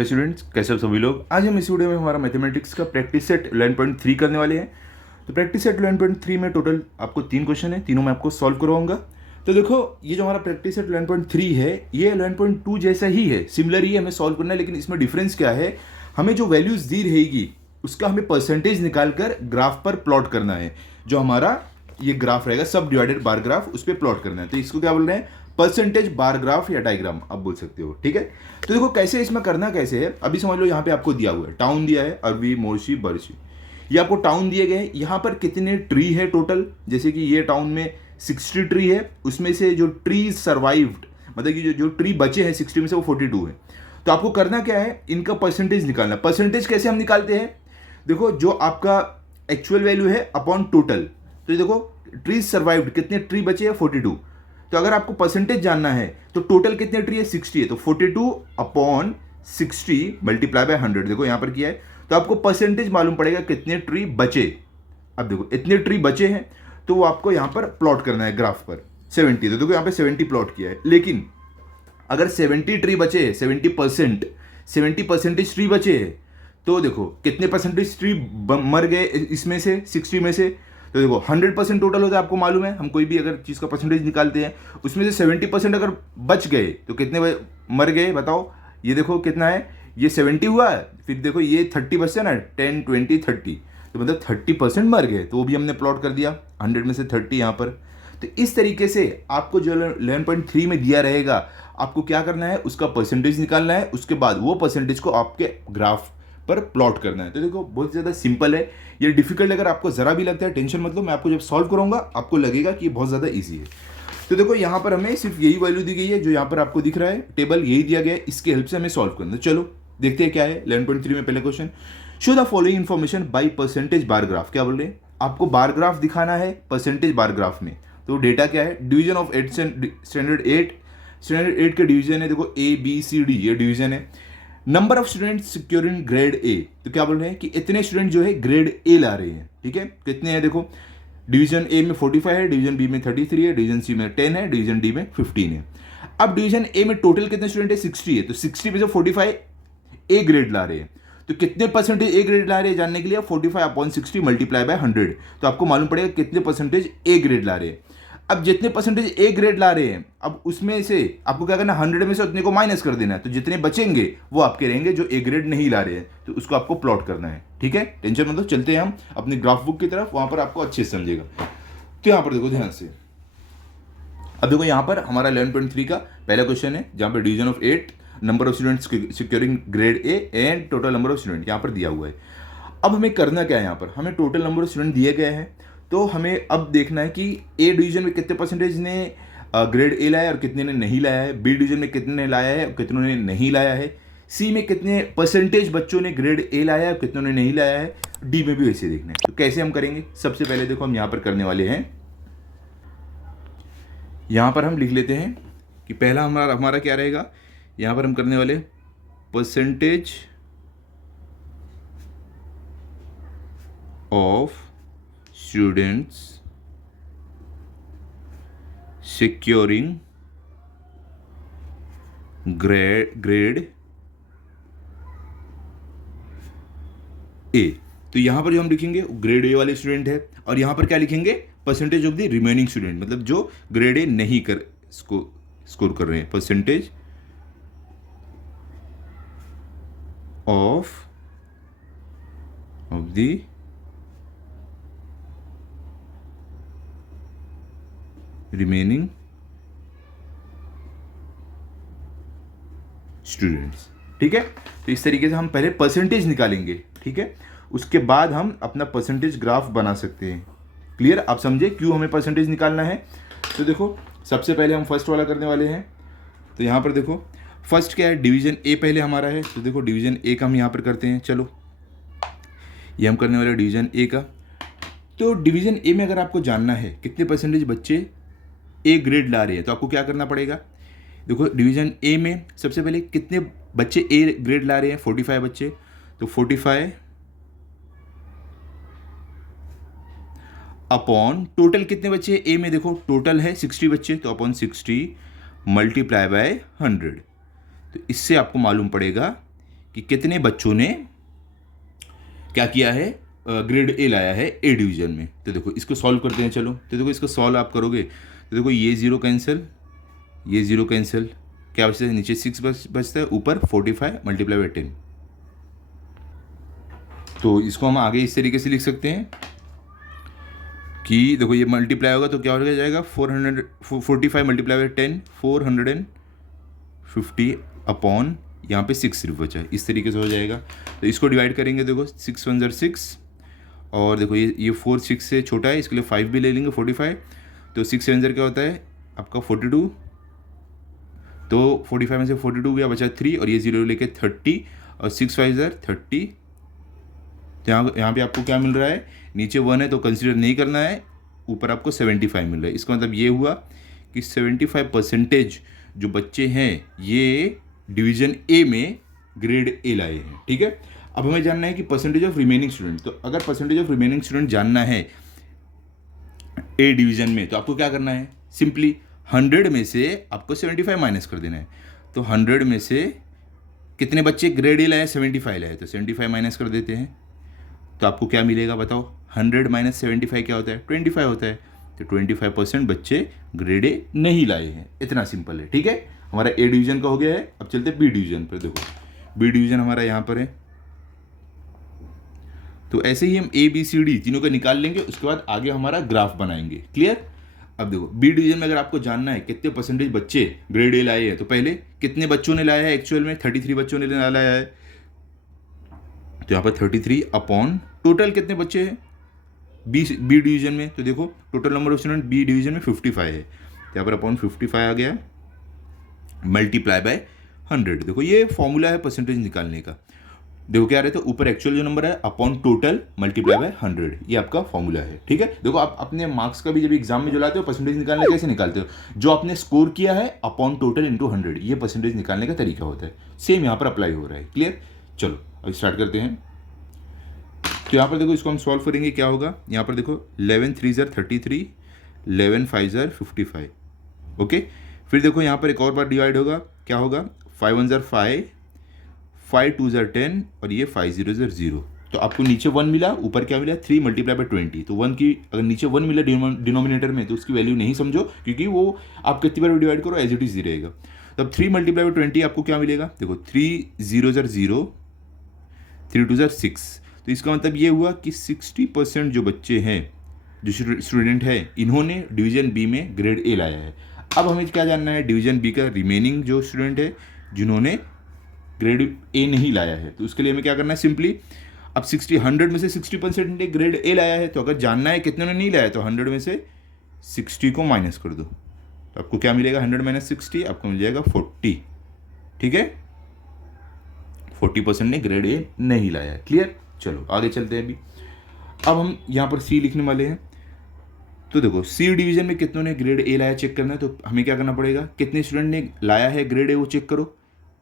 Hello students, कैसे हो सभी लोग। आज हम इस वीडियो में हमारा मैथमेटिक्स का प्रैक्टिस सेट 11.3 करने वाले हैं। तो प्रैक्टिस सेट 11.3 में टोटल आपको 3 क्वेश्चन है, तीनों मैं आपको सॉल्व करवाऊंगा। तो देखो, ये जो हमारा प्रैक्टिस सेट 11.3 है ये 11.2 जैसा ही है, सिमिलर ही हमें सॉल्व करना है। लेकिन इसमें डिफरेंस क्या है, हमें जो वैल्यूज दी रहेगी उसका हमें परसेंटेज निकाल कर ग्राफ पर प्लॉट करना है। जो हमारा ये ग्राफ रहेगा सब डिवाइडेड बार ग्राफ, उस पर प्लॉट करना है। तो इसको क्या बोल रहे हैं, परसेंटेज बार ग्राफ या डायग्राम आप बोल सकते हो। ठीक है, तो देखो कैसे इसमें करना कैसे है। अभी समझ लो, यहाँ पे आपको दिया हुआ है टाउन दिया है, अरबी, मोर्शी, बर्शी। ये आपको टाउन दिए गए हैं। यहाँ पर कितने ट्री है टोटल, जैसे कि ये टाउन में 60 ट्री है, उसमें से जो ट्री सर्वाइव्ड मतलब कि जो ट्री बचे हैं 60 में से वो 42 है। तो आपको करना क्या है, इनका परसेंटेज निकालना। परसेंटेज कैसे हम निकालते हैं, देखो जो आपका एक्चुअल वैल्यू है अपॉन टोटल। तो देखो ट्री सर्वाइव्ड, कितने ट्री बचे हैं 42। तो अगर आपको परसेंटेज जानना है तो टोटल कितने ट्री है 60 है, तो 42 अपॉन 60 मल्टीप्लाई बाय 100। देखो यहां पर किया है, तो आपको परसेंटेज मालूम पड़ेगा कितने ट्री बचे। अब देखो इतने ट्री बचे हैं तो वो आपको यहां पर प्लॉट करना है ग्राफ पर 70। तो देखो यहां पे 70 प्लॉट किया है। लेकिन अगर 70 ट्री बचे हैं, 70% ट्री बचे हैं, तो देखो कितने परसेंटेज ट्री मर गए इसमें से 60 में से। तो देखो 100% टोटल होता है, आपको मालूम है। हम कोई भी अगर चीज़ का परसेंटेज निकालते हैं उसमें से 70% अगर बच गए तो कितने मर गए बताओ। ये देखो कितना है, ये 70 हुआ है, फिर देखो ये 30 बचता ना, 10 20 30, तो मतलब 30% मर गए। तो वो भी हमने प्लॉट कर दिया, 100 में से 30 यहाँ पर। तो इस तरीके से आपको जो 11.3 में दिया रहेगा, आपको क्या करना है, उसका परसेंटेज निकालना है। उसके बाद वो परसेंटेज को आपके ग्राफ पर प्लॉट करना है। तो देखो बहुत ज़्यादा सिंपल है। ये डिफिकल्ट अगर आपको ज़रा भी लगता है, टेंशन मत लो, मैं आपको जब सॉल्व करूंगा आपको लगेगा कि ये बहुत ज़्यादा इजी है। तो देखो यहाँ पर हमें सिर्फ यही वैल्यू दी गई है, जो यहाँ पर आपको दिख रहा है टेबल, यही दिया गया है। इसके हेल्प से हमें सॉल्व करना है। चलो देखते हैं क्या है 11.3 में। पहले question, show the following information by percentage bar graph. क्या बोल रहे हैं, आपको बार ग्राफ दिखाना है परसेंटेज बार ग्राफ में। तो डेटा क्या है, डिवीजन ऑफ स्टैंडर्ड 8 के डिवीजन है। देखो ABCD ये डिवीजन है। Number of student securing grade A, तो क्या बोल रहे हैं कि इतने स्टूडेंट जो है ग्रेड ए ला रहे हैं। ठीक है, कितने हैं देखो, डिवीजन ए में 45 है, डिवीजन बी में 33 है, डिवीजन सी में 10 है, डिवीजन डी में 15 है। अब डिवीजन ए में टोटल कितने स्टूडेंट है 60 है, तो 60 में से 45 ए ग्रेड ला रहे हैं। तो कितने परसेंटेज ए ग्रेड ला रहे हैं जानने के लिए 45 अपॉन 60 मल्टीप्लाई बाय 100। तो आपको मालूम पड़ेगा कितने परसेंटेज ए ग्रेड ला रहे हैं। अब जितने परसेंटेज ए ग्रेड ला रहे हैं, अब उसमें से आपको क्या करना है, 100 में से उतने को माइनस कर देना है। तो जितने बचेंगे वो आपके रहेंगे जो ए ग्रेड नहीं ला रहे हैं, तो उसको आपको प्लॉट करना है। ठीक है, टेंशन मतलब चलते हैं हम अपने ग्राफ बुक की तरफ, वहां पर आपको अच्छे से समझेगा। तो यहां पर देखो ध्यान से, अब देखो यहां पर हमारा 11.3 का पहला क्वेश्चन है, जहां पर division of 8, number of students securing grade A and total number of student यहां पर दिया हुआ है। अब हमें करना क्या है, यहां पर हमें टोटल नंबर ऑफ स्टूडेंट दिए गए हैं। तो हमें अब देखना है कि ए डिवीजन में कितने परसेंटेज ने ग्रेड ए लाया है और कितने ने नहीं लाया है, बी डिवीजन में कितने ने लाया है और कितनों ने नहीं लाया है, सी में कितने परसेंटेज बच्चों ने ग्रेड ए लाया है और कितनों ने नहीं लाया है, डी में भी वैसे देखना है। तो कैसे हम करेंगे, सबसे पहले देखो हम यहाँ पर करने वाले हैं, यहाँ पर हम लिख लेते हैं कि पहला हमारा क्या रहेगा, यहाँ पर हम करने वाले percentage of students securing grade A। तो यहां पर जो हम लिखेंगे ग्रेड ए वाले स्टूडेंट है, और यहां पर क्या लिखेंगे, percentage of the remaining student, मतलब जो ग्रेड ए नहीं स्कोर कर रहे हैं, percentage of the remaining students. ठीक है, तो इस तरीके से हम पहले परसेंटेज निकालेंगे। ठीक है, उसके बाद हम अपना परसेंटेज ग्राफ बना सकते हैं। क्लियर, आप समझे क्यों हमें परसेंटेज निकालना है। तो देखो सबसे पहले हम फर्स्ट वाला करने वाले हैं। तो यहाँ पर देखो फर्स्ट क्या है, डिवीजन ए पहले हमारा है। तो देखो डिवीजन ए का हम यहाँ पर करते हैं। चलो ये हम करने वाले डिवीजन ए का। तो डिवीजन ए में अगर आपको जानना है कितने परसेंटेज बच्चे ए ग्रेड ला रहे हैं, तो आपको क्या करना पड़ेगा, देखो डिवीजन ए में सबसे पहले कितने बच्चे ए ग्रेड ला रहे हैं, 45 बच्चे। तो 45 अपॉन टोटल कितने बच्चे ए में, देखो टोटल है 60 बच्चे, तो अपॉन 60 मल्टीप्लाई बाय 100। तो इससे आपको मालूम पड़ेगा कि कितने बच्चों ने क्या किया है, ग्रेड ए लाया है ए डिवीजन में। तो देखो इसको सॉल्व करते हैं, चलो। तो देखो इसको सॉल्व आप करोगे तो देखो ये जीरो कैंसिल, ये जीरो कैंसिल, क्या बचता है, नीचे 6 बचता है, ऊपर 45 मल्टीप्लाई बाई 10। तो इसको हम आगे इस तरीके से लिख सकते हैं कि देखो ये मल्टीप्लाई होगा तो क्या हो जाएगा, 445 मल्टीप्लाई बाई 10, 450 अपॉन यहाँ पे 6 सिर्फ बचा है, इस तरीके से हो जाएगा। तो इसको डिवाइड करेंगे, देखो 6 1 ज़र 6, और देखो ये 4 6 से छोटा है, इसके लिए 5 भी ले लेंगे, 45। तो 6 7 ज़र क्या होता है आपका 42, तो 45 में से 42 गया, बचा 3, और ये 0 लेके 30, और 6 5 ज़र 30। तो यहाँ पे आपको क्या मिल रहा है, नीचे 1 है तो कंसिडर नहीं करना है, ऊपर आपको 75 मिल रहा है। इसका मतलब ये हुआ कि 75% जो बच्चे हैं ये डिवीजन ए में ग्रेड ए लाए हैं, ठीक है। अब हमें जानना है कि परसेंटेज ऑफ रिमेनिंग स्टूडेंट। तो अगर परसेंटेज ऑफ रिमेनिंग स्टूडेंट जानना है ए डिवीजन में, तो आपको क्या करना है, सिंपली 100 में से आपको 75 माइनस कर देना है। तो 100 में से कितने बच्चे ग्रेड ए लाए, 75 लाए, तो 75 माइनस कर देते हैं। तो आपको क्या मिलेगा बताओ, 100 माइनस 75 क्या होता है, 25 होता है। तो 25% बच्चे ग्रेड ए नहीं लाए हैं, इतना सिंपल है, ठीक है। हमारा ए डिवीजन का हो गया है। अब चलते हैं बी डिवीजन पर। देखो बी डिवीजन हमारा यहाँ पर है, तो ऐसे ही हम ए बी सी डी तीनों का निकाल लेंगे, उसके बाद आगे हमारा ग्राफ बनाएंगे, क्लियर। अब देखो बी डिवीजन में अगर आपको जानना है कितने परसेंटेज बच्चे ग्रेड ए लाए हैं, तो पहले कितने बच्चों ने लाया है, एक्चुअल में 33 बच्चों ने लाया है। तो यहाँ पर 33 अपॉन टोटल कितने बच्चे हैं बी डिवीजन में, तो देखो total number of student B division में 55 है, तो यहाँ पर अपॉन 55 आ गया, मल्टीप्लाई बाय 100। देखो ये फॉर्मूला है परसेंटेज निकालने का। देखो क्या रहता है, ऊपर एक्चुअल जो नंबर है अपॉन टोटल मल्टीप्लाई बाय 100, ये आपका फॉर्मूला है, ठीक है। देखो आप अपने मार्क्स का भी जब एग्जाम में जो लाते हो परसेंटेज निकालने कैसे निकालते हो, जो आपने स्कोर किया है अपॉन टोटल इंटू 100, ये परसेंटेज निकालने का तरीका होता है। सेम यहाँ पर अप्लाई हो रहा है, क्लियर। चलो अब स्टार्ट करते हैं। तो यहाँ पर देखो इसको हम सॉल्व करेंगे, क्या होगा, यहाँ पर देखो 11 3 ज़र 33, 11 5 ज़र 55, ओके। फिर देखो यहाँ पर एक और बार डिवाइड होगा, क्या होगा, 5 1 ज़र 5, 5 2 ज़र 10, और ये 5 0 ज़र 0। तो आपको नीचे 1 मिला, ऊपर क्या मिला, 3 मल्टीप्लाई बाय 20। तो 1 की अगर नीचे 1 मिला डिनोमिनेटर में, तो उसकी वैल्यू नहीं समझो, क्योंकि वो आप कितनी बार डिवाइड करो एज इट इज ही रहेगा। तो अब 3 मल्टीप्लाई बाय 20 आपको क्या मिलेगा, देखो 3 0 ज़र 0, 3 2 ज़र 6। तो इसका मतलब ये हुआ कि 60% जो बच्चे हैं, जो स्टूडेंट है, इन्होंने डिवीजन बी में ग्रेड ए लाया है। अब हमें क्या जानना है, डिवीजन बी का रिमेनिंग जो स्टूडेंट है जिन्होंने ग्रेड ए नहीं लाया है। तो उसके लिए हमें क्या करना है, सिंपली अब 100 में से 60% ने ग्रेड ए लाया है, तो अगर जानना है कितने ने नहीं लाया, तो 100 में से 60 को माइनस कर दो, तो आपको क्या मिलेगा, 100 माइनस 60 आपको मिल जाएगा 40, ठीक है। 40% ने ग्रेड ए नहीं लाया है, क्लियर। चलो आगे चलते हैं अभी। अब हम यहाँ पर सी लिखने वाले हैं। तो देखो सी डिवीजन में कितनों ने ग्रेड ए लाया चेक करना है, तो हमें क्या करना पड़ेगा, कितने स्टूडेंट ने लाया है ग्रेड ए वो चेक करो,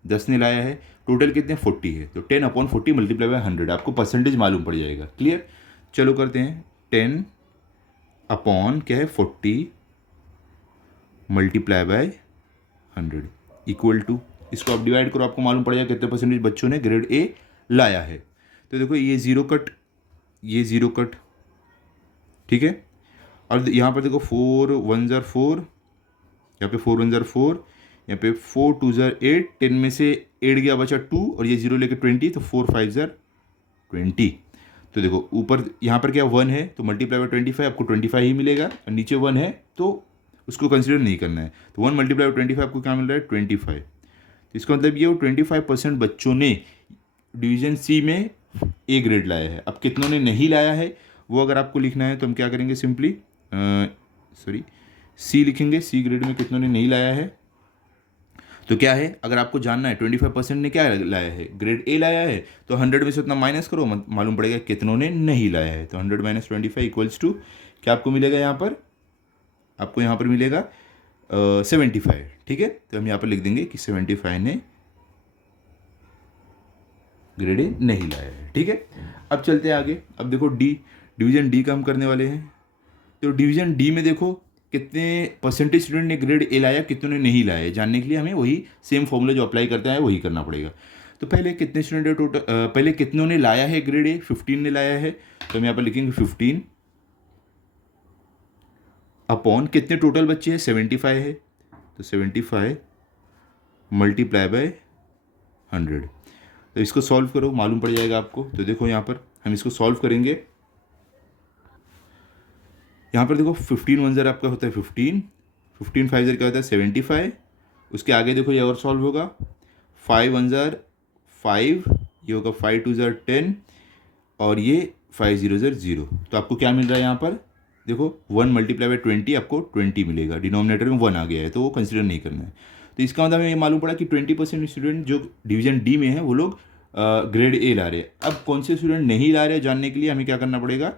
10 ने लाया है, टोटल कितने 40 है, तो 10 अपॉन 40 मल्टीप्लाई बाय 100, आपको परसेंटेज मालूम पड़ जाएगा, क्लियर। चलो करते हैं, 10 अपॉन क्या है 40 मल्टीप्लाई बाय 100 इक्वल टू, इसको आप डिवाइड करो, आपको मालूम पड़ जाएगा कितने परसेंटेज बच्चों ने ग्रेड ए लाया है। तो देखो ये जीरो कट, ये जीरो कट, ठीक है। और यहाँ पर देखो 4 1 ज़र 4, यहाँ पे 4 1 ज़र 4, यहाँ पे 4 2 ज़र 8, 10 में से 8 गया बचा 2, और ये 0 लेके 20, तो 4 5 ज़र 20। तो देखो ऊपर यहाँ पर क्या 1 है, तो मल्टीप्लाई बाय 25 आपको 25 ही मिलेगा, और नीचे 1 है तो उसको कंसिडर नहीं करना है। तो 1 मल्टीप्लाई बाय 25 आपको क्या मिल रहा है, 25। तो इसका मतलब ये 25% बच्चों ने डिवीजन सी में ए ग्रेड लाया है। अब कितनों ने नहीं लाया है वो अगर आपको लिखना है, तो हम क्या करेंगे, सिंपली सी लिखेंगे, सी ग्रेड में कितनों ने नहीं लाया है। तो क्या है, अगर आपको जानना है 25% ने क्या लाया है, ग्रेड ए लाया है, तो 100 में से उतना माइनस करो, मालूम पड़ेगा कितनों ने नहीं लाया है। तो 100 माइनस 25 इक्वल्स टू क्या आपको मिलेगा, यहाँ पर आपको यहाँ पर मिलेगा 75, ठीक है। तो हम यहाँ पर लिख देंगे कि 75 ने ग्रेड ए नहीं लाया है, ठीक है। अब चलते हैं आगे। अब देखो डी, डिवीजन डी का हम करने वाले हैं। तो डिवीजन डी में देखो कितने परसेंटेज स्टूडेंट ने ग्रेड ए लाया, कितनों ने नहीं लाया, जानने के लिए हमें वही सेम फॉर्मूला जो अप्लाई करता है वही करना पड़ेगा। तो पहले कितने स्टूडेंट है टोटल, पहले कितनों ने लाया है ग्रेड ए, 15 ने लाया है, तो हम यहाँ पर लिखेंगे 15 अपॉन कितने टोटल बच्चे हैं, 75 है, तो 75 मल्टीप्लाई बाय 100। तो इसको सॉल्व करो, मालूम पड़ जाएगा आपको। तो देखो यहाँ पर हम इसको सॉल्व करेंगे। यहाँ पर देखो 15 1 ज़र आपका होता है 15, 15 5 ज़र क्या होता है 75। उसके आगे देखो ये और सॉल्व होगा, 5 1 ज़र 5, ये होगा 5 2 ज़र 10, और ये 5 0 ज़र 0। तो आपको क्या मिल रहा है यहाँ पर, देखो 1 मल्टीप्लाई बाय 20 आपको 20 मिलेगा, डिनोमिनेटर में 1 आ गया है तो वो कंसिडर नहीं करना है। तो इसका मतलब हमें ये मालूम पड़ा कि 20% स्टूडेंट जो डिवीजन डी में है वो लोग ग्रेड ए ला रहे हैं। अब कौन से स्टूडेंट नहीं ला रहे हैं जानने के लिए हमें क्या करना पड़ेगा,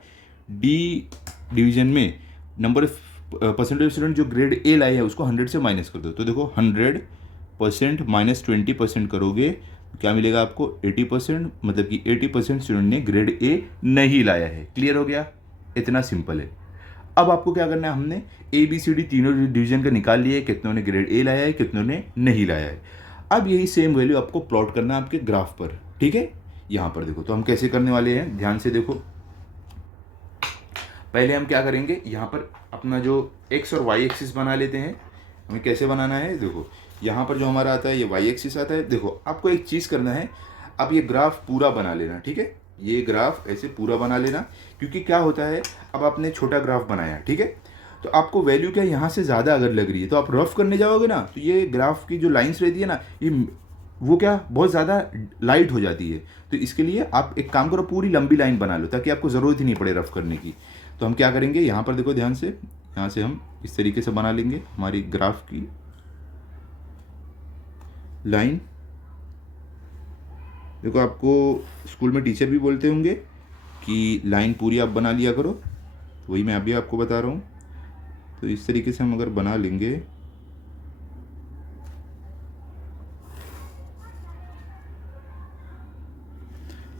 डी डिवीजन में नंबर परसेंटेज स्टूडेंट जो ग्रेड ए लाए हैं उसको 100 से माइनस कर दो। तो देखो 100% माइनस 20% करोगे क्या मिलेगा आपको 80%, मतलब कि 80% स्टूडेंट ने ग्रेड ए नहीं लाया है। क्लियर हो गया, इतना सिंपल है। अब आपको क्या करना है, हमने ए बी सी डी तीनों डिवीजन का निकाल लिया है, कितनों ने ग्रेड ए लाया है, कितनों ने नहीं लाया है। अब यही सेम वैल्यू आपको प्लॉट करना है आपके ग्राफ पर, ठीक है। यहाँ पर देखो तो हम कैसे करने वाले हैं, ध्यान से देखो। पहले हम क्या करेंगे, यहाँ पर अपना जो एक्स और वाई एक्सिस बना लेते हैं। हमें कैसे बनाना है, देखो यहाँ पर जो हमारा आता है ये वाई एक्सिस आता है। देखो आपको एक चीज़ करना है, आप ये ग्राफ पूरा बना लेना, ठीक है। ये ग्राफ ऐसे पूरा बना लेना, क्योंकि क्या होता है, अब आपने छोटा ग्राफ बनाया, ठीक है, तो आपको वैल्यू क्या यहाँ से ज़्यादा अगर लग रही है तो आप रफ करने जाओगे ना, तो ये ग्राफ की जो लाइंस रहती है ना, ये वो क्या बहुत ज़्यादा लाइट हो जाती है। तो इसके लिए आप एक काम करो, पूरी लंबी लाइन बना लो ताकि आपको ज़रूरत ही नहीं पड़े रफ करने की। तो हम क्या करेंगे, यहाँ पर देखो ध्यान से, यहाँ से हम इस तरीके से बना लेंगे हमारी ग्राफ की लाइन। देखो आपको स्कूल में टीचर भी बोलते होंगे कि लाइन पूरी आप बना लिया करो, वही मैं अभी आपको बता रहा हूँ। तो इस तरीके से हम अगर बना लेंगे,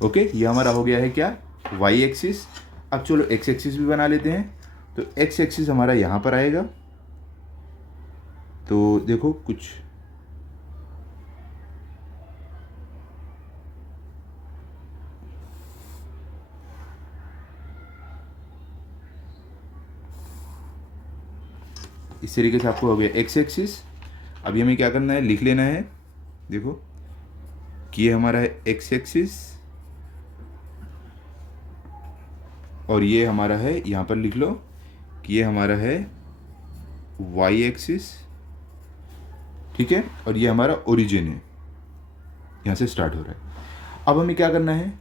ओके, ये हमारा हो गया है क्या, वाई एक्सिस। अब चलो एक्स एक्सिस भी बना लेते हैं। तो एक्स एक्सिस हमारा यहाँ पर आएगा। तो देखो कुछ इस तरीके से आपको हो गया एक्स एक्सिस। अभी हमें क्या करना है, लिख लेना है, देखो कि ये हमारा है एक्स एक्सिस और ये हमारा है, यहाँ पर लिख लो कि ये हमारा है वाई एक्सिस, ठीक है, और ये हमारा ओरिजिन है, यहाँ से स्टार्ट हो रहा है। अब हमें क्या करना है,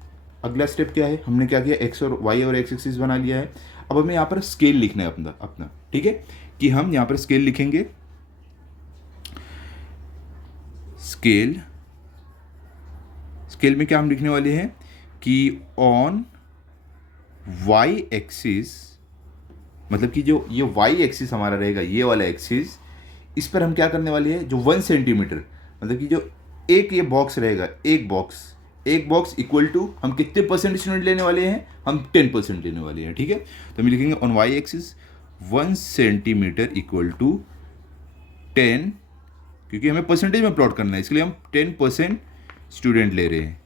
अगला स्टेप क्या है, हमने क्या किया, एक्स और वाई और एक्स एक्सिस बना लिया है। अब हमें यहाँ पर स्केल लिखना है अपना, ठीक है, कि हम यहाँ पर स्केल लिखेंगे। स्केल में क्या हम लिखने वाले हैं कि ऑन वाई एक्सिस, मतलब कि जो ये वाई एक्सिस हमारा रहेगा, ये वाला एक्सिस, इस पर हम क्या करने वाले हैं, जो 1 सेंटीमीटर, मतलब कि जो एक ये बॉक्स रहेगा, एक बॉक्स इक्वल टू हम कितने परसेंट स्टूडेंट लेने वाले हैं, हम 10% लेने वाले हैं, ठीक है। तो हम लिखेंगे on Y axis 1 centimetre equal to 10, क्योंकि हमें परसेंटेज में प्लॉट करना है, इसलिए हम 10% स्टूडेंट ले रहे हैं,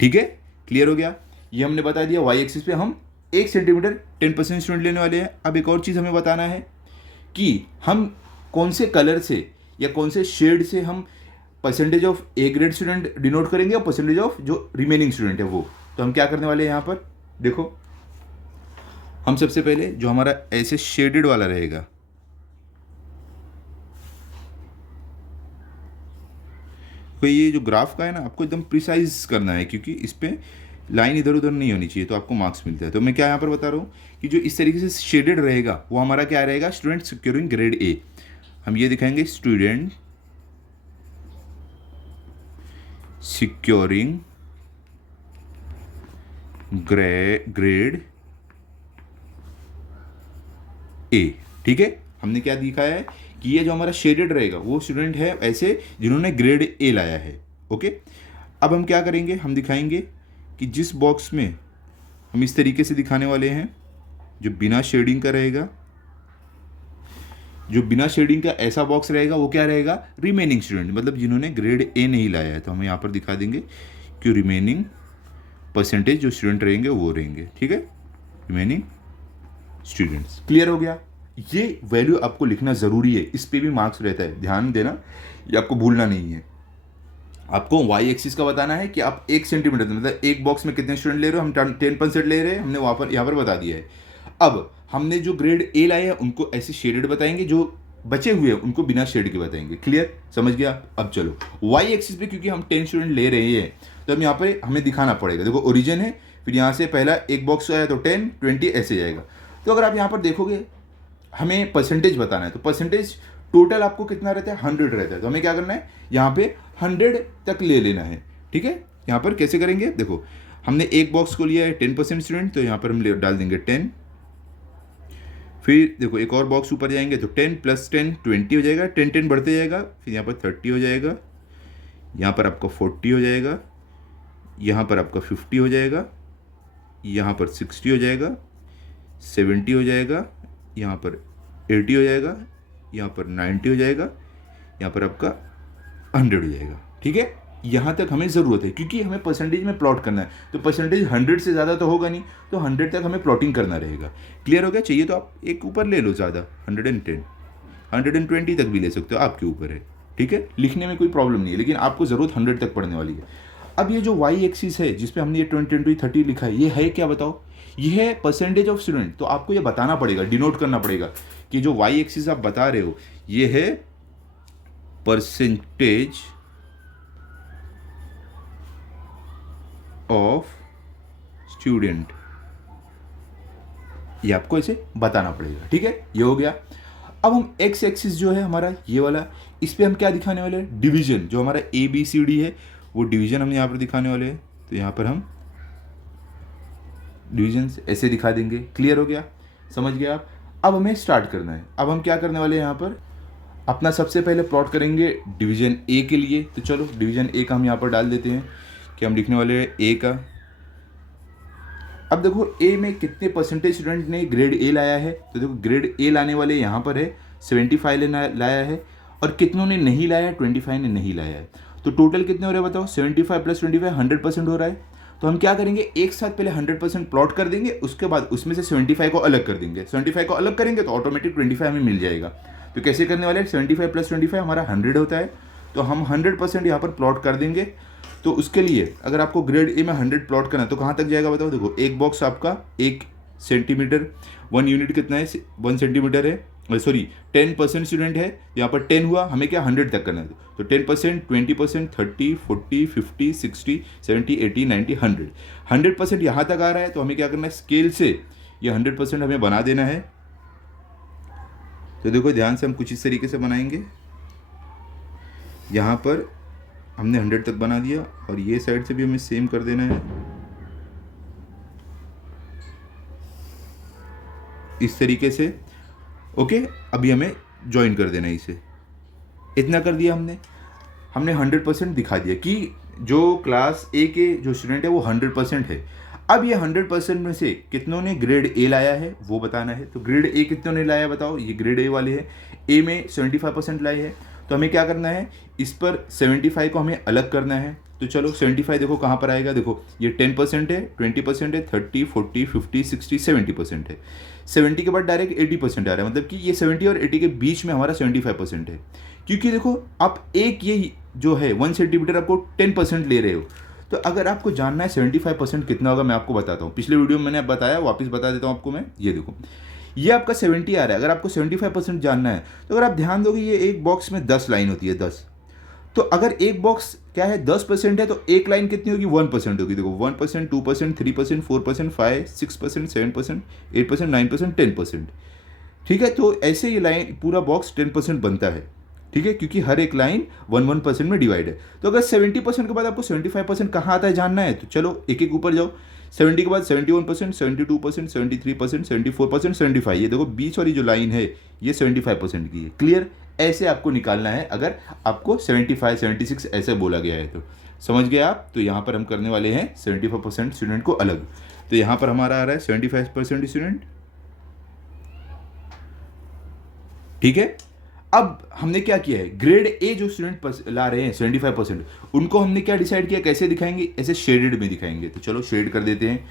ठीक है। क्लियर हो गया, ये हमने बता दिया। वाई एक्सिस पे हम 1 सेंटीमीटर 10% स्टूडेंट लेने वाले हैं। अब एक और चीज़ हमें बताना है कि हम कौन से कलर से या कौन से शेड से हम percentage of A grade student denote करेंगे और परसेंटेज ऑफ जो रिमेनिंग स्टूडेंट है वो। तो हम क्या करने वाले हैं, यहाँ पर देखो, हम सबसे पहले जो हमारा ऐसे शेडेड वाला रहेगा, तो ये जो ग्राफ का है ना, आपको एकदम प्रिसाइज करना है, क्योंकि इस पे लाइन इधर उधर नहीं होनी चाहिए, तो आपको मार्क्स मिलता है। तो मैं क्या यहाँ पर बता रहा हूँ कि जो इस तरीके से शेडेड रहेगा वो हमारा क्या रहेगा, स्टूडेंट सिक्योरिंग ग्रेड ए। हम ये दिखाएंगे स्टूडेंट सिक्योरिंग ग्रेड ए, ठीक है। हमने क्या दिखाया है कि ये जो हमारा शेडेड रहेगा वो स्टूडेंट है ऐसे जिन्होंने ग्रेड ए लाया है, ओके। अब हम क्या करेंगे, हम दिखाएंगे कि जिस बॉक्स में हम इस तरीके से दिखाने वाले हैं, जो बिना शेडिंग का रहेगा, जो बिना शेडिंग का ऐसा बॉक्स रहेगा वो क्या रहेगा, रिमेनिंग स्टूडेंट, मतलब जिन्होंने ग्रेड ए नहीं लाया है। तो हम यहाँ पर दिखा देंगे कि रिमेनिंग परसेंटेज जो स्टूडेंट रहेंगे वो रहेंगे, ठीक है, रिमेनिंग स्टूडेंट्स। क्लियर हो गया। ये वैल्यू आपको लिखना ज़रूरी है, इस पे भी मार्क्स रहता है, ध्यान देना, ये आपको भूलना नहीं है। आपको वाई एक्सिस का बताना है कि आप 1 सेंटीमीटर, मतलब एक बॉक्स में कितने स्टूडेंट ले रहे हो, हम 10% ले रहे हैं, हमने वहाँ पर यहाँ पर बता दिया है। अब हमने जो ग्रेड ए लाए हैं उनको ऐसे शेडेड बताएंगे, जो बचे हुए हैं उनको बिना शेड के बताएंगे। क्लियर, समझ गया। अब चलो वाई एक्सिस पे, क्योंकि हम 10 स्टूडेंट ले रहे हैं तो हम यहाँ पर हमें दिखाना पड़ेगा। देखो ओरिजिन है, फिर यहाँ से पहला एक बॉक्स आया तो 10, 20 ऐसे जाएगा। तो अगर आप यहाँ पर देखोगे हमें परसेंटेज बताना है, तो परसेंटेज टोटल आपको कितना रहता है, 100 रहता है। तो हमें क्या करना है, यहाँ पे 100 तक ले लेना है, ठीक है। यहाँ पर कैसे करेंगे, देखो हमने एक बॉक्स को लिया है 10% स्टूडेंट, तो यहाँ पर हम डाल देंगे 10। फिर देखो एक और बॉक्स ऊपर जाएंगे तो 10 + 10 20 हो जाएगा, 10 बढ़ते जाएगा, फिर यहाँ पर 30 हो जाएगा, यहाँ पर आपका 40 हो जाएगा, यहाँ पर आपका 50 हो जाएगा, यहाँ पर 60 हो जाएगा, 70 हो जाएगा, यहाँ पर 80 हो जाएगा, यहाँ पर 90 हो जाएगा, यहाँ पर आपका 100 हो जाएगा, ठीक है। यहाँ तक हमें ज़रूरत है क्योंकि हमें परसेंटेज में प्लॉट करना है, तो परसेंटेज 100 से ज़्यादा तो होगा नहीं, तो 100 तक हमें प्लॉटिंग करना रहेगा। क्लियर हो गया। चाहिए तो आप एक ऊपर ले लो ज़्यादा, 110, 120 तक भी ले सकते हो, आपके ऊपर है, ठीक है। लिखने में कोई प्रॉब्लम नहीं है, लेकिन आपको ज़रूरत 100 तक पढ़ने वाली है। अब ये जो वाई एक्सिस है जिसपे हमने ये 20, 20, 30 लिखा है, ये है क्या बताओ, ये है परसेंटेज ऑफ स्टूडेंट। तो आपको ये बताना पड़ेगा, डिनोट करना पड़ेगा कि जो वाई एक्सिस आप बता रहे हो ये है परसेंटेज ऑफ स्टूडेंट, ये आपको ऐसे बताना पड़ेगा, ठीक है। ये हो गया। अब हम एक्स एक्सिस जो है हमारा ये वाला, इस पे हम क्या दिखाने वाले हैं, डिवीजन। जो हमारा ABCD है वो डिवीजन हम यहाँ पर दिखाने वाले हैं, तो यहाँ पर हम डिवीजन ऐसे दिखा देंगे। क्लियर हो गया, समझ गए आप। अब हमें स्टार्ट करना है। अब हम क्या करने वाले हैं, यहाँ पर अपना सबसे पहले प्लॉट करेंगे डिवीजन ए के लिए। तो चलो डिवीजन ए का हम यहाँ पर डाल देते हैं कि हम लिखने वाले हैं ए का। अब देखो ए में कितने परसेंटेज स्टूडेंट ने ग्रेड ए लाया है, तो देखो ग्रेड ए लाने वाले यहाँ पर है 75 लाया है, और कितनों ने नहीं लाया है, 25 ने नहीं लाया है। तो टोटल कितने हो रहे हैं बताओ, 75 + 25 100% हो रहा है। तो हम क्या करेंगे, एक साथ पहले 100% प्लॉट कर देंगे, उसके बाद उसमें से 75 को अलग कर देंगे। 75 को अलग करेंगे तो ऑटोमेटिक 25 हमें मिल जाएगा। तो कैसे करने वाले हैं, 75 + 25 हमारा 100 होता है, तो हम 100% यहाँ पर प्लॉट कर देंगे। तो उसके लिए अगर आपको ग्रेड ए में 100 प्लॉट करना है तो कहाँ तक जाएगा बताओ। देखो एक बॉक्स आपका 1 सेंटीमीटर, 1 यूनिट कितना है, 1 सेंटीमीटर है, सॉरी 10% स्टूडेंट है, यहाँ पर 10 हुआ, हमें क्या 100 तक करना है। तो 10%, 20%, 30, 40, 50, 60, 70, 80, 90, 100, 100% यहाँ तक आ रहा है। तो हमें क्या करना है, स्केल से ये 100% हमें बना देना है। तो देखो ध्यान से हम कुछ इस तरीके से बनाएंगे, यहाँ पर हमने 100 तक बना दिया, और ये साइड से भी हमें सेम कर देना है इस तरीके से। ओके, अभी हमें ज्वाइन कर देना है इसे। इतना कर दिया हमने 100% दिखा दिया कि जो क्लास ए के जो स्टूडेंट है वो 100% है। अब ये 100% में से कितनों ने ग्रेड ए लाया है वो बताना है। तो ग्रेड ए कितनों ने लाया बताओ, ये ग्रेड ए वाले हैं, ए में 75% लाए हैं। तो हमें क्या करना है, इस पर 75 को हमें अलग करना है। तो चलो 75 देखो कहाँ पर आएगा, देखो ये 10% है, 20% है, 30, 40, 50, 60, 70% है। 70 के बाद डायरेक्ट 80% आ रहा है, मतलब कि ये 70 और 80 के बीच में हमारा 75% है। क्योंकि देखो आप एक ये जो है 1 सेंटीमीटर आपको 10% ले रहे हो, तो अगर आपको जानना है 75% कितना होगा, मैं आपको बताता हूँ। पिछले वीडियो में मैंने बताया, वापस बता देता हूँ आपको मैं। ये देखो ये आपका 70 आ रहा है। अगर आपको 75% जानना है तो अगर आप ध्यान दोगे ये एक बॉक्स में 10 लाइन होती है, 10। तो अगर एक बॉक्स क्या है 10% है, तो एक लाइन कितनी होगी, 1% होगी। देखो 1%, 2%, 3%, 4%, 5, 6%, 7%, 8%, 9%, 10%। ठीक है, तो ऐसे ये लाइन पूरा बॉक्स 10% बनता है। ठीक है, क्योंकि हर एक लाइन 1% में डिवाइड है। तो अगर 70% के बाद आपको 75% कहाँ आता है जानना है, तो चलो एक एक ऊपर जाओ। 70 के बाद 71%, 72%, 73%, 74%, 75। ये देखो बीच वाली जो लाइन है ये 75% की है। क्लियर, ऐसे आपको निकालना है अगर आपको 75, 76 ऐसे बोला गया है तो। समझ गए आप। तो यहाँ पर हम करने वाले हैं 75% स्टूडेंट को अलग। तो यहाँ पर हमारा आ रहा है 75% स्टूडेंट, ठीक है। अब हमने क्या किया है, ग्रेड ए जो स्टूडेंट ला रहे हैं 75%, उनको हमने क्या डिसाइड किया, कैसे दिखाएंगे, ऐसे शेडेड में दिखाएंगे। तो चलो शेड कर देते हैं।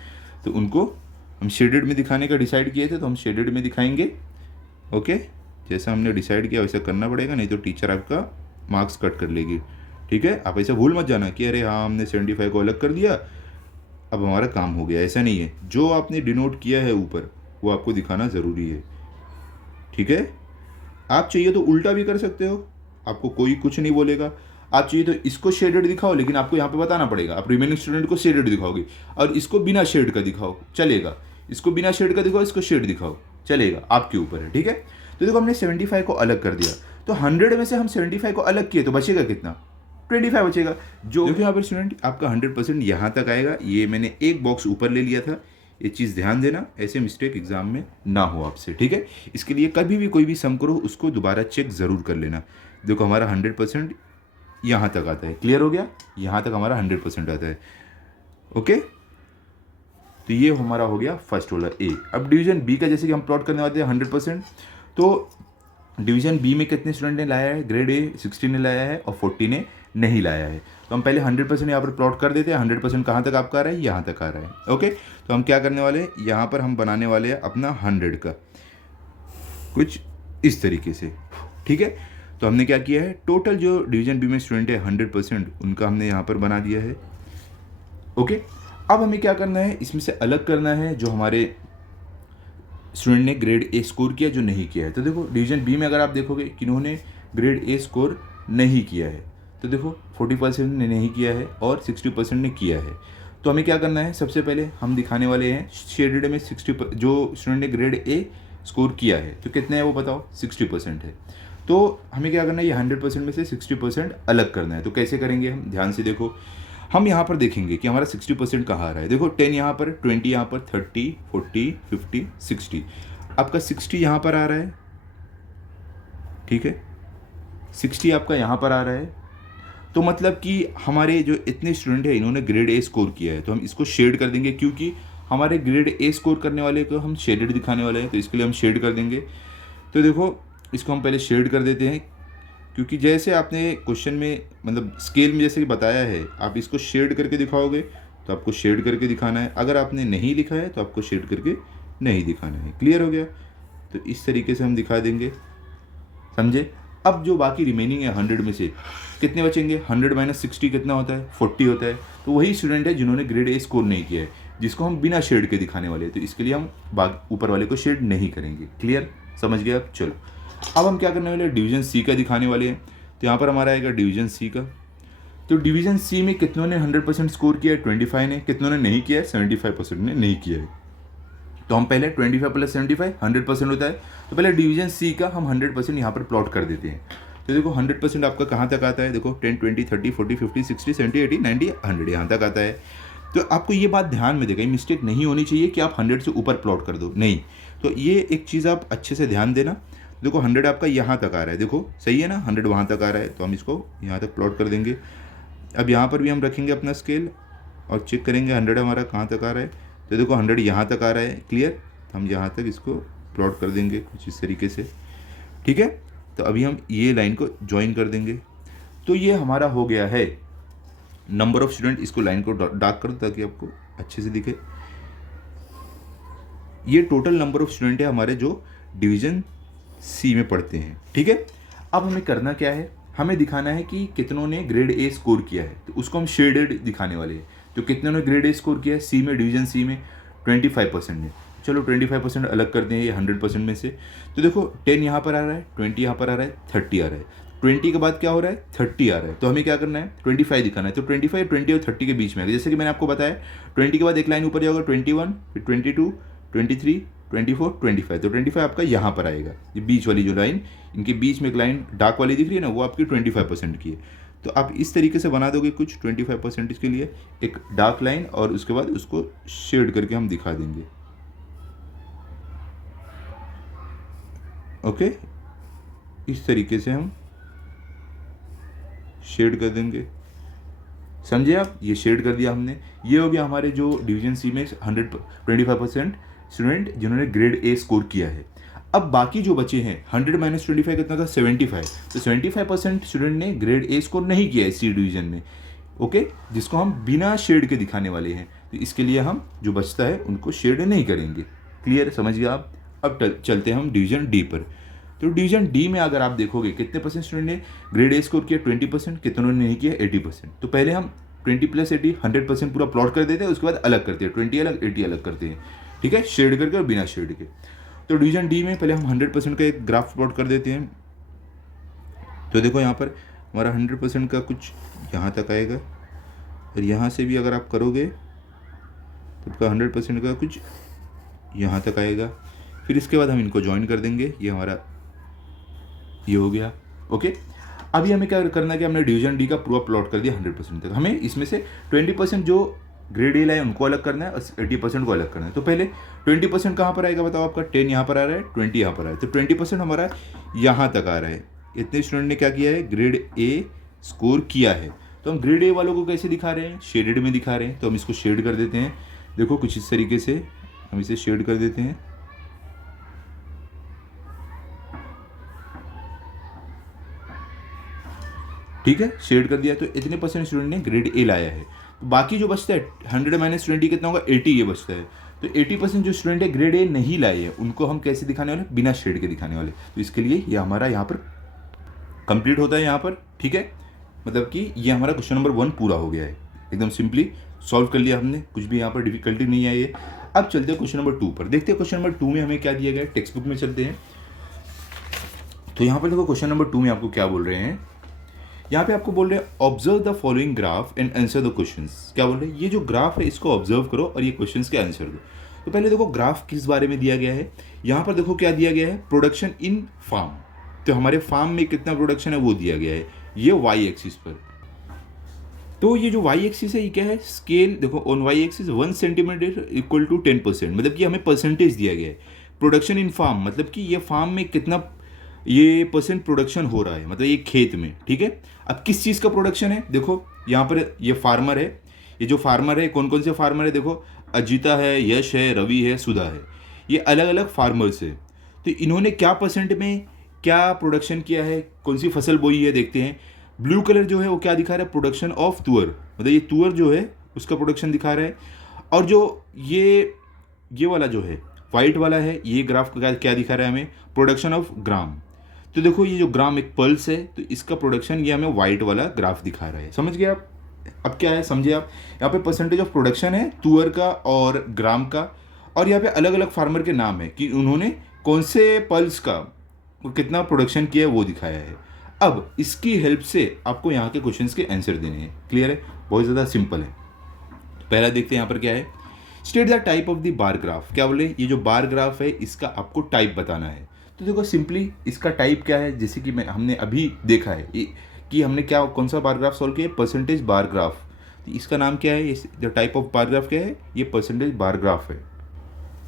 तो उनको हम शेडेड में दिखाने का डिसाइड किए थे, तो हम शेडेड में दिखाएंगे। ओके, जैसा हमने डिसाइड किया वैसा करना पड़ेगा, नहीं तो टीचर आपका मार्क्स कट कर लेगी। ठीक है, आप ऐसा भूल मत जाना कि अरे हाँ हमने 75 को अलग कर दिया, अब हमारा काम हो गया। ऐसा नहीं है, जो आपने डिनोट किया है ऊपर वो आपको दिखाना ज़रूरी है। ठीक है, आप चाहिए तो उल्टा भी कर सकते हो, आपको कोई कुछ नहीं बोलेगा। आप चाहिए तो इसको शेडेड दिखाओ, लेकिन आपको यहाँ पे बताना पड़ेगा, आप रिमेनिंग स्टूडेंट को शेडेड दिखाओगे, और इसको बिना शेड का दिखाओ चलेगा, इसको बिना शेड का दिखाओ, इसको शेड दिखाओ चलेगा, आपके ऊपर है। ठीक है, तो देखो हमने 75 को अलग कर दिया, तो 100 में से हम 75 को अलग किए तो बचेगा कितना, 25 बचेगा। जो देखो यहाँ पर स्टूडेंट आपका 100% यहाँ तक आएगा। ये मैंने एक बॉक्स ऊपर ले लिया था, ये चीज़ ध्यान देना, ऐसे मिस्टेक एग्जाम में ना हो आपसे। ठीक है, इसके लिए कभी भी कोई भी सम करो उसको दोबारा चेक ज़रूर कर लेना। देखो हमारा 100% यहाँ तक आता है, क्लियर हो गया, यहाँ तक हमारा 100% आता है। ओके, तो ये हमारा हो गया फर्स्ट वाला ए। अब डिवीजन बी का जैसे कि हम प्लॉट करने वाले हैं 100%, तो डिवीजन बी में कितने स्टूडेंट ने लाया है, ग्रेड ए 60 ने लाया है और 40 ने नहीं लाया है। तो हम पहले 100% यहाँ पर प्लॉट कर देते हैं। 100% कहाँ तक आपका आ रहा है, यहाँ तक आ रहा है। ओके, तो हम क्या करने वाले हैं, यहाँ पर हम बनाने वाले हैं अपना 100 का कुछ इस तरीके से। ठीक है, तो हमने क्या किया है, टोटल जो डिवीजन बी में स्टूडेंट है 100% उनका हमने यहाँ पर बना दिया है। ओके, अब हमें क्या करना है, इसमें से अलग करना है जो हमारे स्टूडेंट ने ग्रेड ए स्कोर किया, जो नहीं किया है। तो देखो डिवीजन बी में अगर आप देखोगे कि इन्होंने ग्रेड ए स्कोर नहीं किया है, तो देखो 40% ने नहीं किया है और 60% ने किया है। तो हमें क्या करना है, सबसे पहले हम दिखाने वाले हैं शेडेड में 60 जो स्टूडेंट ने ग्रेड ए स्कोर किया है, तो कितने है वो बताओ, 60% है। तो हमें क्या करना है, ये 100% में से 60% अलग करना है। तो कैसे करेंगे हम, ध्यान से देखो, हम यहाँ पर देखेंगे कि हमारा 60% कहाँ आ रहा है। देखो 10 यहाँ पर, 20 यहाँ पर, 30, 40, 50, 60, आपका 60 यहाँ पर आ रहा है। ठीक है, 60 आपका यहाँ पर आ रहा है। तो मतलब कि हमारे जो इतने स्टूडेंट हैं इन्होंने ग्रेड ए स्कोर किया है, तो हम इसको शेड कर देंगे, क्योंकि हमारे ग्रेड ए स्कोर करने वाले को हम शेडेड दिखाने वाले हैं, तो इसके लिए हम शेड कर देंगे। तो देखो इसको हम पहले शेड कर देते हैं, क्योंकि जैसे आपने क्वेश्चन में मतलब स्केल में जैसे कि बताया है, आप इसको शेड करके दिखाओगे तो आपको शेड करके दिखाना है, अगर आपने नहीं लिखा है तो आपको शेड करके नहीं दिखाना है। क्लियर हो गया, तो इस तरीके से हम दिखा देंगे, समझे। अब जो बाकी रिमेनिंग है 100 में से कितने बचेंगे, 100 माइनस 60 कितना होता है, 40 होता है। तो वही स्टूडेंट है जिन्होंने ग्रेड ए स्कोर नहीं किया है, जिसको हम बिना शेड के दिखाने वाले हैं, तो इसके लिए हम ऊपर वाले को शेड नहीं करेंगे। क्लियर, समझ गए आप। चलो अब हम क्या करने वाले हैं, डिवीजन सी का दिखाने वाले हैं। तो यहाँ पर हमारा आएगा डिवीजन सी का। तो डिवीजन सी में कितनों ने 100% स्कोर किया है, 25 ने, कितनों ने नहीं किया है, 75% ने नहीं किया है। तो हम पहले 25 प्लस 75 100% होता है, तो पहले डिवीजन सी का हम 100% यहाँ पर प्लॉट कर देते हैं। तो देखो 100% आपका कहाँ तक आता है, देखो 10, 20, 30, 40, 50, 60, 70, 80, 90, 100 यहाँ तक आता है। तो आपको ये बात ध्यान में देगा, मिस्टेक नहीं होनी चाहिए कि आप 100 से ऊपर प्लॉट कर दो, नहीं। तो ये एक चीज़ आप अच्छे से ध्यान देना। देखो 100 आपका यहाँ तक आ रहा है, देखो सही है ना, 100 वहाँ तक आ रहा है, तो हम इसको यहाँ तक प्लॉट कर देंगे। अब यहाँ पर भी हम रखेंगे अपना स्केल और चेक करेंगे 100 हमारा कहाँ तक आ रहा है। तो देखो 100 यहाँ तक आ रहा है, क्लियर। हम यहाँ तक इसको प्लॉट कर देंगे कुछ इस तरीके से। ठीक है, तो अभी हम ये लाइन को ज्वाइन कर देंगे। तो ये हमारा हो गया है नंबर ऑफ स्टूडेंट। इसको लाइन को डार्क कर दो ताकि आपको अच्छे से दिखे। ये टोटल नंबर ऑफ स्टूडेंट है हमारे जो डिवीजन सी में पढ़ते हैं। ठीक है, अब हमें करना क्या है, हमें दिखाना है कि कितनों ने ग्रेड ए स्कोर किया है, तो उसको हम शेडेड दिखाने वाले हैं। तो कितनों ने ग्रेड ए स्कोर किया है सी में, डिवीजन सी में 25% ने। चलो 25% अलग करते हैं ये 100% में से। तो देखो 10 यहाँ पर आ रहा है, 20 यहाँ पर आ रहा है, 30 आ रहा है। 20 के बाद क्या हो रहा है, 30 आ रहा है। तो हमें क्या करना है, 25 दिखाना है। तो 25, 20 और 30 के बीच में आएगा। जैसे कि मैंने आपको बताया 20 के बाद एक लाइन ऊपर जाएगा 21, फिर 22, 23, 24, 25। तो 25 आपका यहाँ पर आएगा। ये बीच वाली जो लाइन, इनके बीच में एक लाइन डार्क वाली दिख रही है ना, वो आपकी 25% की है। तो आप इस तरीके से बना दोगे कुछ 25% के लिए एक डार्क लाइन, और उसके बाद उसको शेड करके हम दिखा देंगे। ओके, इस तरीके से हम शेड कर देंगे, समझे आप। ये शेड कर दिया हमने। ये हो गया हमारे जो डिवीजन सी में 25% स्टूडेंट जिन्होंने ग्रेड ए स्कोर किया है। अब बाकी जो बचे हैं 100 माइनस 25 कितना था 75, तो 75% स्टूडेंट ने ग्रेड ए स्कोर नहीं किया है सी डिवीजन में, ओके, जिसको हम बिना शेड के दिखाने वाले हैं। तो इसके लिए हम जो बचता है उनको शेड नहीं करेंगे। क्लियर, समझ गए आप। अब चलते हैं हम डिवीजन डी पर। तो डिवीजन डी में अगर आप देखोगे कितने परसेंट स्टूडेंट ने ग्रेड ए स्कोर किया 20%, कितनों ने नहीं किया 80%। तो पहले हम 20 + 80 100% पूरा प्लॉट कर देते हैं, उसके बाद अलग करते हैं, 20 अलग 80 अलग करते हैं, ठीक है, शेड करके और बिना शेड के। तो डिवीजन डी में पहले हम 100% का एक ग्राफ प्लॉट कर देते हैं। तो देखो यहाँ पर हमारा 100% का कुछ यहाँ तक आएगा, और यहाँ से भी अगर आप करोगे तो आपका 100% का कुछ यहाँ तक आएगा। फिर इसके बाद हम इनको ज्वाइन कर देंगे, ये हमारा ये हो गया, ओके। अभी हमें क्या करना है कि हमने डिवीजन डी का पूरा प्लॉट कर दिया 100% तक। हमें इसमें से 20% जो ग्रेड ए लाए उनको अलग करना है और 80% को अलग करना है। तो पहले 20% कहाँ पर आएगा बताओ, आपका 10 यहाँ पर आ रहा है, 20 यहाँ पर आ रहा है, तो 20% हमारा यहाँ तक आ रहा है। इतने स्टूडेंट ने क्या किया है, ग्रेड ए स्कोर किया है। तो हम ग्रेड ए वालों को कैसे दिखा रहे हैं, शेडेड में दिखा रहे हैं। तो हम इसको शेड कर देते हैं, देखो कुछ इस तरीके से हम इसे शेड कर देते हैं, ठीक है, शेड कर दिया। तो इतने परसेंट स्टूडेंट ने ग्रेड ए लाया है। तो बाकी जो बचता है 100 माइनस 20 कितना होगा 80, ये बचता है। तो 80% जो स्टूडेंट है ग्रेड ए नहीं लाए हैं उनको हम कैसे दिखाने वाले, बिना शेड के दिखाने वाले। तो इसके लिए ये हमारा यहाँ पर कंप्लीट होता है यहाँ पर, ठीक है, मतलब कि ये हमारा क्वेश्चन नंबर 1 पूरा हो गया है, एकदम सिंपली सॉल्व कर लिया हमने, कुछ भी यहाँ पर डिफिकल्टी नहीं आई है। अब चलते हैं क्वेश्चन नंबर 2 पर, देखते हैं क्वेश्चन नंबर 2 में हमें क्या दिया गया है, टेक्स्ट बुक में चलते हैं। तो यहाँ पर देखो क्वेश्चन नंबर 2 में आपको क्या बोल रहे हैं, यहाँ पे आपको बोल रहे हैं observe the following graph and answer the questions. क्या बोल रहे हैं, ये जो ग्राफ है इसको ऑब्जर्व करो और ये क्वेश्चंस के आंसर दो। तो पहले देखो ग्राफ किस बारे में दिया गया है, यहाँ पर देखो क्या दिया गया है, प्रोडक्शन इन फार्म। तो हमारे फार्म में कितना प्रोडक्शन है वो दिया गया है, ये वाई एक्सिस पर। तो ये जो वाई एक्सिस है ये क्या है, स्केल देखो on Y axis 1 centimetre equal to 10%, मतलब कि हमें परसेंटेज दिया गया है। प्रोडक्शन इन फार्म मतलब कि ये फार्म में कितना ये परसेंट प्रोडक्शन हो रहा है, मतलब ये खेत में, ठीक है। अब किस चीज़ का प्रोडक्शन है, देखो यहाँ पर ये फार्मर है, ये जो फार्मर है कौन कौन से फार्मर है, देखो अजिता है, यश है, रवि है, सुधा है, ये अलग अलग फार्मर्स है। तो इन्होंने क्या परसेंट में क्या प्रोडक्शन किया है, कौन सी फसल बोई है, देखते हैं। ब्लू कलर जो है वो क्या दिखा रहा है, प्रोडक्शन ऑफ तुअर, मतलब ये तुअर जो है उसका प्रोडक्शन दिखा रहा है। और जो ये वाला जो है वाइट वाला है, ये ग्राफ क्या दिखा रहा है हमें, प्रोडक्शन ऑफ ग्राम। तो देखो ये जो ग्राम एक पल्स है, तो इसका प्रोडक्शन ये हमें वाइट वाला ग्राफ दिखा रहा है, समझ गए आप। अब क्या है समझिए आप, यहाँ पे परसेंटेज ऑफ प्रोडक्शन है तुअर का और ग्राम का, और यहाँ पे अलग अलग फार्मर के नाम है कि उन्होंने कौन से पल्स का कितना प्रोडक्शन किया है वो दिखाया है। अब इसकी हेल्प से आपको यहाँ के क्वेश्चंस के आंसर देने हैं। क्लियर है, बहुत ज़्यादा सिंपल है। पहला देखते हैं यहाँ पर क्या है, state the type of the bar graph. क्या बोले, ये जो बार ग्राफ है इसका आपको टाइप बताना है। तो देखो सिंपली इसका टाइप क्या है, जैसे कि हमने अभी देखा है कि हमने क्या कौन सा बार ग्राफ सॉल्व किया, परसेंटेज बार ग्राफ। तो इसका नाम क्या है, the type of bar graph क्या है, ये परसेंटेज बार ग्राफ है।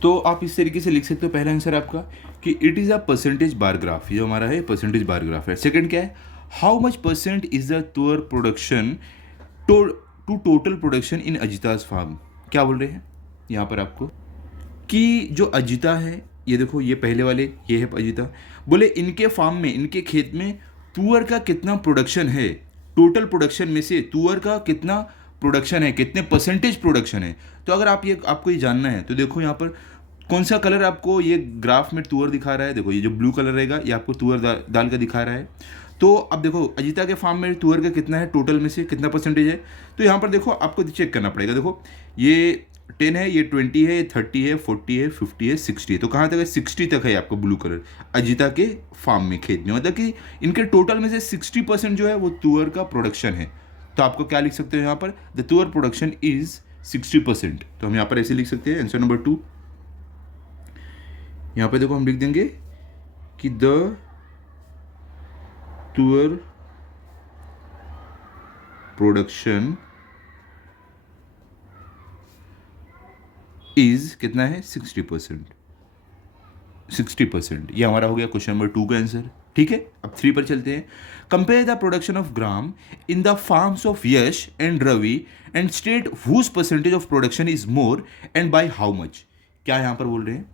तो आप इस तरीके से लिख सकते हो, पहला आंसर आपका कि it is a percentage bar graph, ये हमारा है परसेंटेज बार ग्राफ है। सेकंड क्या है, how much percent is the tur production to total production in अजिताज फार्म। क्या बोल रहे हैं यहाँ पर आपको कि जो अजिता है, ये देखो ये पहले वाले ये है अजिता, बोले इनके फार्म में इनके खेत में तुअर का कितना प्रोडक्शन है, टोटल प्रोडक्शन में से तुअर का कितना प्रोडक्शन है, कितने परसेंटेज प्रोडक्शन है। तो अगर आपको ये जानना है तो देखो यहाँ पर कौन सा कलर आपको ये ग्राफ में तुअर दिखा रहा है, देखो ये जो ब्लू कलर रहेगा ये आपको तुअर दाल का दिखा रहा है। तो अब देखो अजिता के फार्म में तुअर का कितना है, टोटल में से कितना परसेंटेज है। तो यहाँ पर देखो आपको चेक करना पड़ेगा, देखो ये 10 है, ये 20 है, 30 है, 40 है, 50 है, 60 है। तो कहाँ तक है, 60 तक है आपको ब्लू कलर अजिता के फार्म में खेत में, मतलब कि इनके टोटल में से 60% जो है वो तुअर का प्रोडक्शन है। तो आपको क्या लिख सकते हो यहाँ पर, द तुअर प्रोडक्शन इज 60%। तो हम यहाँ पर ऐसे लिख सकते हैं आंसर नंबर 2। यहाँ पे देखो हम लिख देंगे कि द तुअर प्रोडक्शन इज कितना है 60%। ये हमारा हो गया क्वेश्चन नंबर 2 का आंसर। ठीक है, अब 3 पर चलते हैं। Compare the production of gram in the farms of Yash and Ravi and state whose percentage of production is more and by how much. क्या यहां पर बोल रहे हैं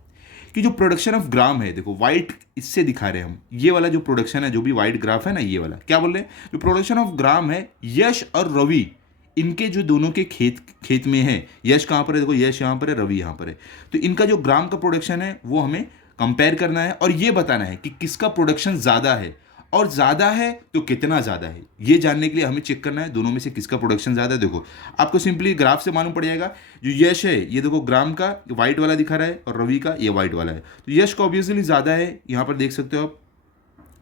कि जो प्रोडक्शन ऑफ ग्राम है, देखो वाइट इससे दिखा रहे हैं हम, ये वाला जो प्रोडक्शन है, जो भी वाइट ग्राफ है ना, ये वाला क्या बोल रहे हैं, जो प्रोडक्शन ऑफ ग्राम है यश और रवि, इनके जो दोनों के खेत में है, यश कहाँ पर है, देखो यश यहाँ पर है, रवि यहाँ पर है, तो इनका जो ग्राम का प्रोडक्शन है वो हमें कंपेयर करना है और ये बताना है कि किसका प्रोडक्शन ज़्यादा है, और ज़्यादा है तो कितना ज़्यादा है, ये जानने के लिए हमें चेक करना है दोनों में से किसका प्रोडक्शन ज़्यादा है। देखो आपको सिंपली ग्राफ से मालूम पड़ जाएगा, जो यश है ये देखो ग्राम का वाइट वाला दिखा रहा है और रवि का ये वाइट वाला है, तो यश का ऑब्वियसली ज़्यादा है, यहाँ पर देख सकते हो आप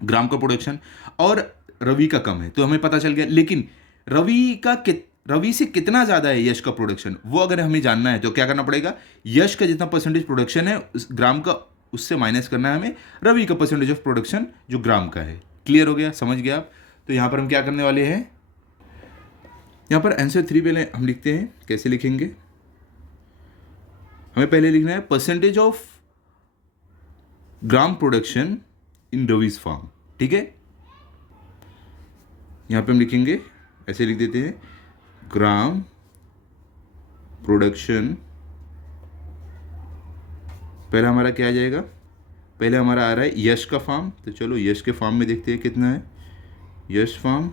ग्राम का प्रोडक्शन, और रवि का कम है, तो हमें पता चल गया। लेकिन रवि से कितना ज़्यादा है यश का प्रोडक्शन, वो अगर हमें जानना है तो क्या करना पड़ेगा, यश का जितना परसेंटेज प्रोडक्शन है उस ग्राम का, उससे माइनस करना है हमें रवि का परसेंटेज ऑफ प्रोडक्शन जो ग्राम का है। क्लियर हो गया, समझ गया आप। तो यहाँ पर हम क्या करने वाले हैं, यहाँ पर आंसर 3 पहले हम लिखते हैं, कैसे लिखेंगे, हमें पहले लिखना है percentage of gram production in रविज फार्म, ठीक है। यहाँ पे हम लिखेंगे, ऐसे लिख देते हैं, ग्राम प्रोडक्शन, पहला हमारा क्या आ जाएगा, पहले हमारा आ रहा है यश का फार्म, तो चलो यश के फार्म में देखते हैं कितना है, यश फार्म,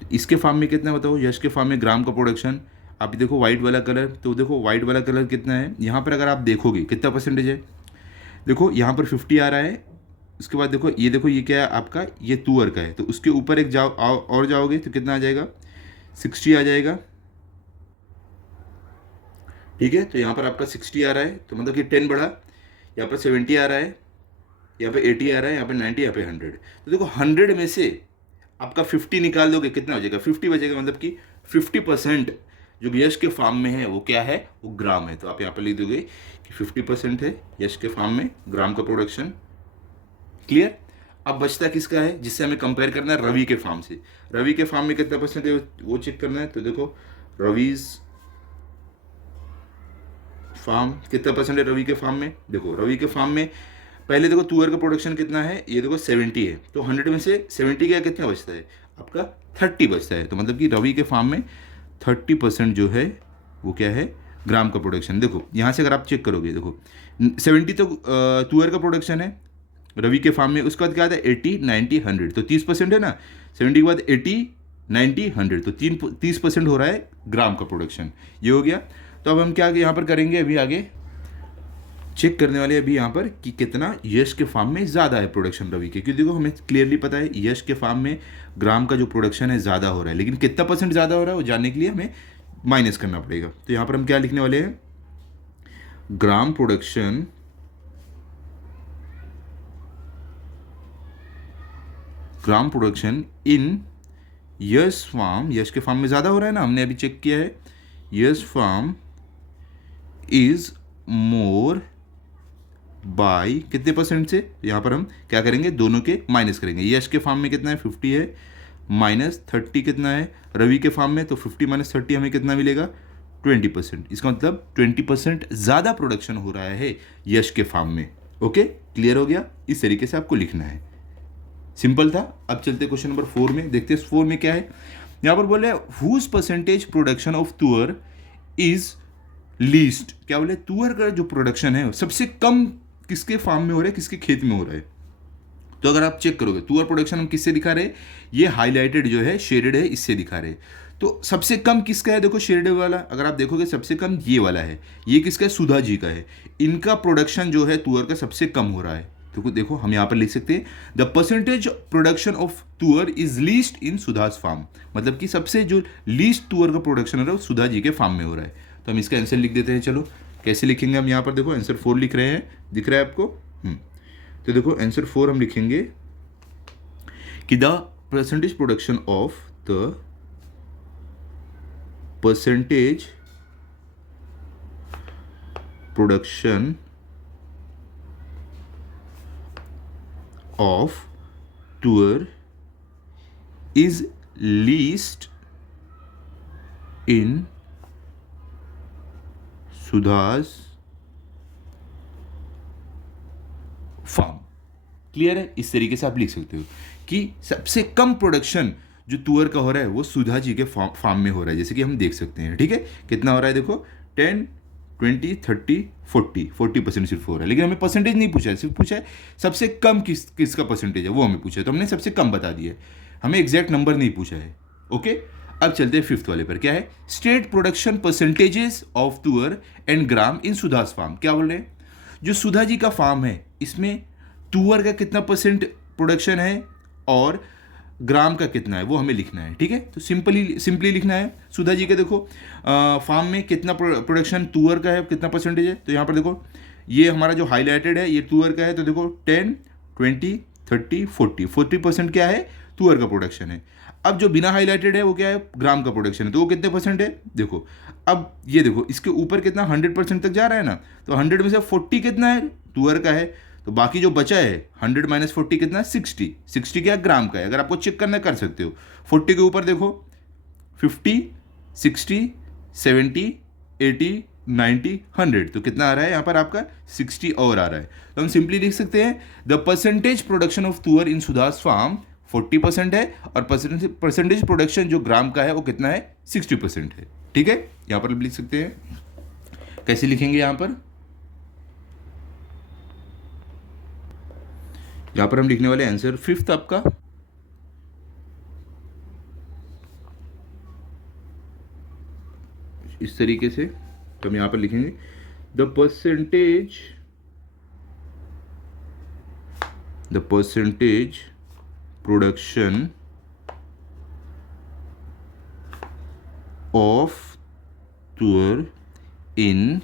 तो इसके फार्म में कितना बताओ, यश के फार्म में ग्राम का प्रोडक्शन, आप देखो वाइट वाला कलर, तो देखो वाइट वाला कलर कितना है, यहाँ पर अगर आप देखोगे कितना परसेंटेज है, देखो यहाँ पर 50 आ रहा है, उसके बाद देखो ये क्या है आपका, ये तुअर का है, तो उसके ऊपर एक और जाओगे तो कितना आ जाएगा, 60 आ जाएगा, ठीक है। तो यहाँ पर आपका 60 आ रहा है, तो मतलब कि 10 बढ़ा, यहाँ पर 70 आ रहा है, यहाँ पे 80 आ रहा है, यहाँ पे 90, यहाँ पे 100, तो देखो 100 में से आपका 50 निकाल दोगे, कितना हो जाएगा, 50 बचेगा, मतलब कि 50% जो यश के फार्म में है वो क्या है, वो ग्राम है, तो आप यहाँ पर लिख दोगे कि 50% है यश के फार्म में ग्राम का प्रोडक्शन। क्लियर। अब बचता किसका है, जिससे हमें कंपेयर करना है रवि के फार्म से, रवि के फार्म में कितना परसेंट है वो चेक करना है, तो देखो रविज फार्म कितना परसेंट है रवि के फार्म में, देखो रवि के फार्म में पहले देखो तुअर का प्रोडक्शन कितना है, ये देखो 70 है, तो 100 में से 70 का कितना बचता है आपका 30 बचता है, तो मतलब कि रवि के फार्म में 30% जो है वो क्या है, ग्राम का प्रोडक्शन। देखो यहाँ से अगर आप चेक करोगे, देखो 70 तो तुअर का प्रोडक्शन है रवि के फार्म में, उसके बाद क्या आता है 80, 90, 100, तो 30% है ना, 70 के बाद 80, 90, 100, तो 30% हो रहा है ग्राम का प्रोडक्शन, ये हो गया। तो अब हम क्या यहाँ पर करेंगे, अभी आगे चेक करने वाले अभी यहाँ पर कि कितना यश के फार्म में ज़्यादा है प्रोडक्शन रवि के, क्योंकि देखो हमें क्लियरली पता है यश के फार्म में ग्राम का जो प्रोडक्शन है ज़्यादा हो रहा है, लेकिन कितना परसेंट ज़्यादा हो रहा है वो जानने के लिए हमें माइनस करना पड़ेगा। तो यहाँ पर हम क्या लिखने वाले हैं, ग्राम प्रोडक्शन इन यश फार्म, यश के फार्म में ज़्यादा हो रहा है ना, हमने अभी चेक किया है, यश फार्म इज मोर बाय कितने परसेंट से, यहाँ पर हम क्या करेंगे, दोनों के माइनस करेंगे, यश के फार्म में कितना है 50 है, माइनस 30 कितना है रवि के फार्म में, तो 50 माइनस 30 हमें कितना मिलेगा 20%, इसका मतलब 20% ज़्यादा प्रोडक्शन हो रहा है यश के फार्म में। ओके, क्लियर हो गया, इस तरीके से आपको लिखना है, सिंपल था। अब चलते क्वेश्चन नंबर 4 में, देखते हैं 4 में क्या है। यहाँ पर बोले हुज परसेंटेज प्रोडक्शन ऑफ तुअर इज लीस्ट, क्या बोले तुअर का जो प्रोडक्शन है सबसे कम किसके फार्म में हो रहा है, किसके खेत में हो रहा है। तो अगर आप चेक करोगे तुअर प्रोडक्शन हम किससे दिखा रहे हैं, ये हाईलाइटेड जो है शेडेड है, इससे दिखा रहे हैं। तो सबसे कम किसका है, देखो शेडेड वाला, अगर आप देखोगे सबसे कम ये वाला है, ये किसका है, सुधा जी का है, इनका प्रोडक्शन जो है तुअर का सबसे कम हो रहा है। तो देखो हम यहाँ पर लिख सकते हैं द परसेंटेज प्रोडक्शन ऑफ तुअर इज लीस्ट इन सुधास फार्म, मतलब कि सबसे जो लीस्ट तुअर का प्रोडक्शन हो रहा है वो सुधा जी के फार्म में हो रहा है। तो हम इसका आंसर लिख देते हैं, चलो कैसे लिखेंगे हम, यहाँ पर देखो आंसर 4 लिख रहे हैं, दिख रहा है आपको। तो देखो आंसर 4 हम लिखेंगे कि the percentage production of the percentage production of tuor is least in Sudha's farm। Clear है, इस तरीके से आप लिख सकते हो कि सबसे कम प्रोडक्शन जो तुअर का हो रहा है वो सुधा जी के फार्म में हो रहा है, जैसे कि हम देख सकते हैं। ठीक है, कितना हो रहा है देखो 10, 20, 30, 40% सिर्फ हो रहा है, लेकिन हमें परसेंटेज नहीं पूछा है, सिर्फ पूछा है सबसे कम किसका परसेंटेज है, वो हमें पूछा है, तो हमने सबसे कम बता दिया है, हमें एग्जैक्ट नंबर नहीं पूछा है। ओके, अब चलते हैं फिफ्थ वाले पर। क्या है? स्टेट प्रोडक्शन परसेंटेजेस ऑफ तुअर एंड ग्राम इन सुधास फार्म। क्या बोल रहे हैं? जो सुधा जी का फार्म है, इसमें तुअर का कितना परसेंट प्रोडक्शन है और ग्राम का कितना है वो हमें लिखना है। ठीक है, तो सिंपली लिखना है। सुधा जी के देखो फार्म में कितना प्रोडक्शन तुअर का है, कितना परसेंटेज है, तो यहाँ पर देखो ये हमारा जो हाईलाइटेड है ये तुअर का है, तो देखो 10, 20, 30, 40% क्या है? तुअर का प्रोडक्शन है। अब जो बिना हाईलाइटेड है वो क्या है? ग्राम का प्रोडक्शन है, तो वो कितने परसेंट है देखो। अब ये देखो इसके ऊपर कितना 100% तक जा रहा है ना, तो 100 में से 40 कितना है? तुअर का है, तो बाकी जो बचा है 100 - 40 कितना? 60 क्या? ग्राम का है। अगर आपको चेक करना कर सकते हो। 40 के ऊपर देखो 50, 60, 70, 80, 90, 100, तो कितना आ रहा है यहाँ पर आपका? 60 और आ रहा है। तो हम सिंपली लिख सकते हैं द परसेंटेज प्रोडक्शन ऑफ तुअर इन सुधास फार्म 40% है और परसेंटेज प्रोडक्शन जो ग्राम का है वो कितना है? 60% है। ठीक है, यहाँ पर लिख सकते हैं। कैसे लिखेंगे यहाँ पर? यहां पर हम लिखने वाले आंसर फिफ्थ आपका इस तरीके से, तो हम यहां पर लिखेंगे द परसेंटेज प्रोडक्शन ऑफ तुअर इन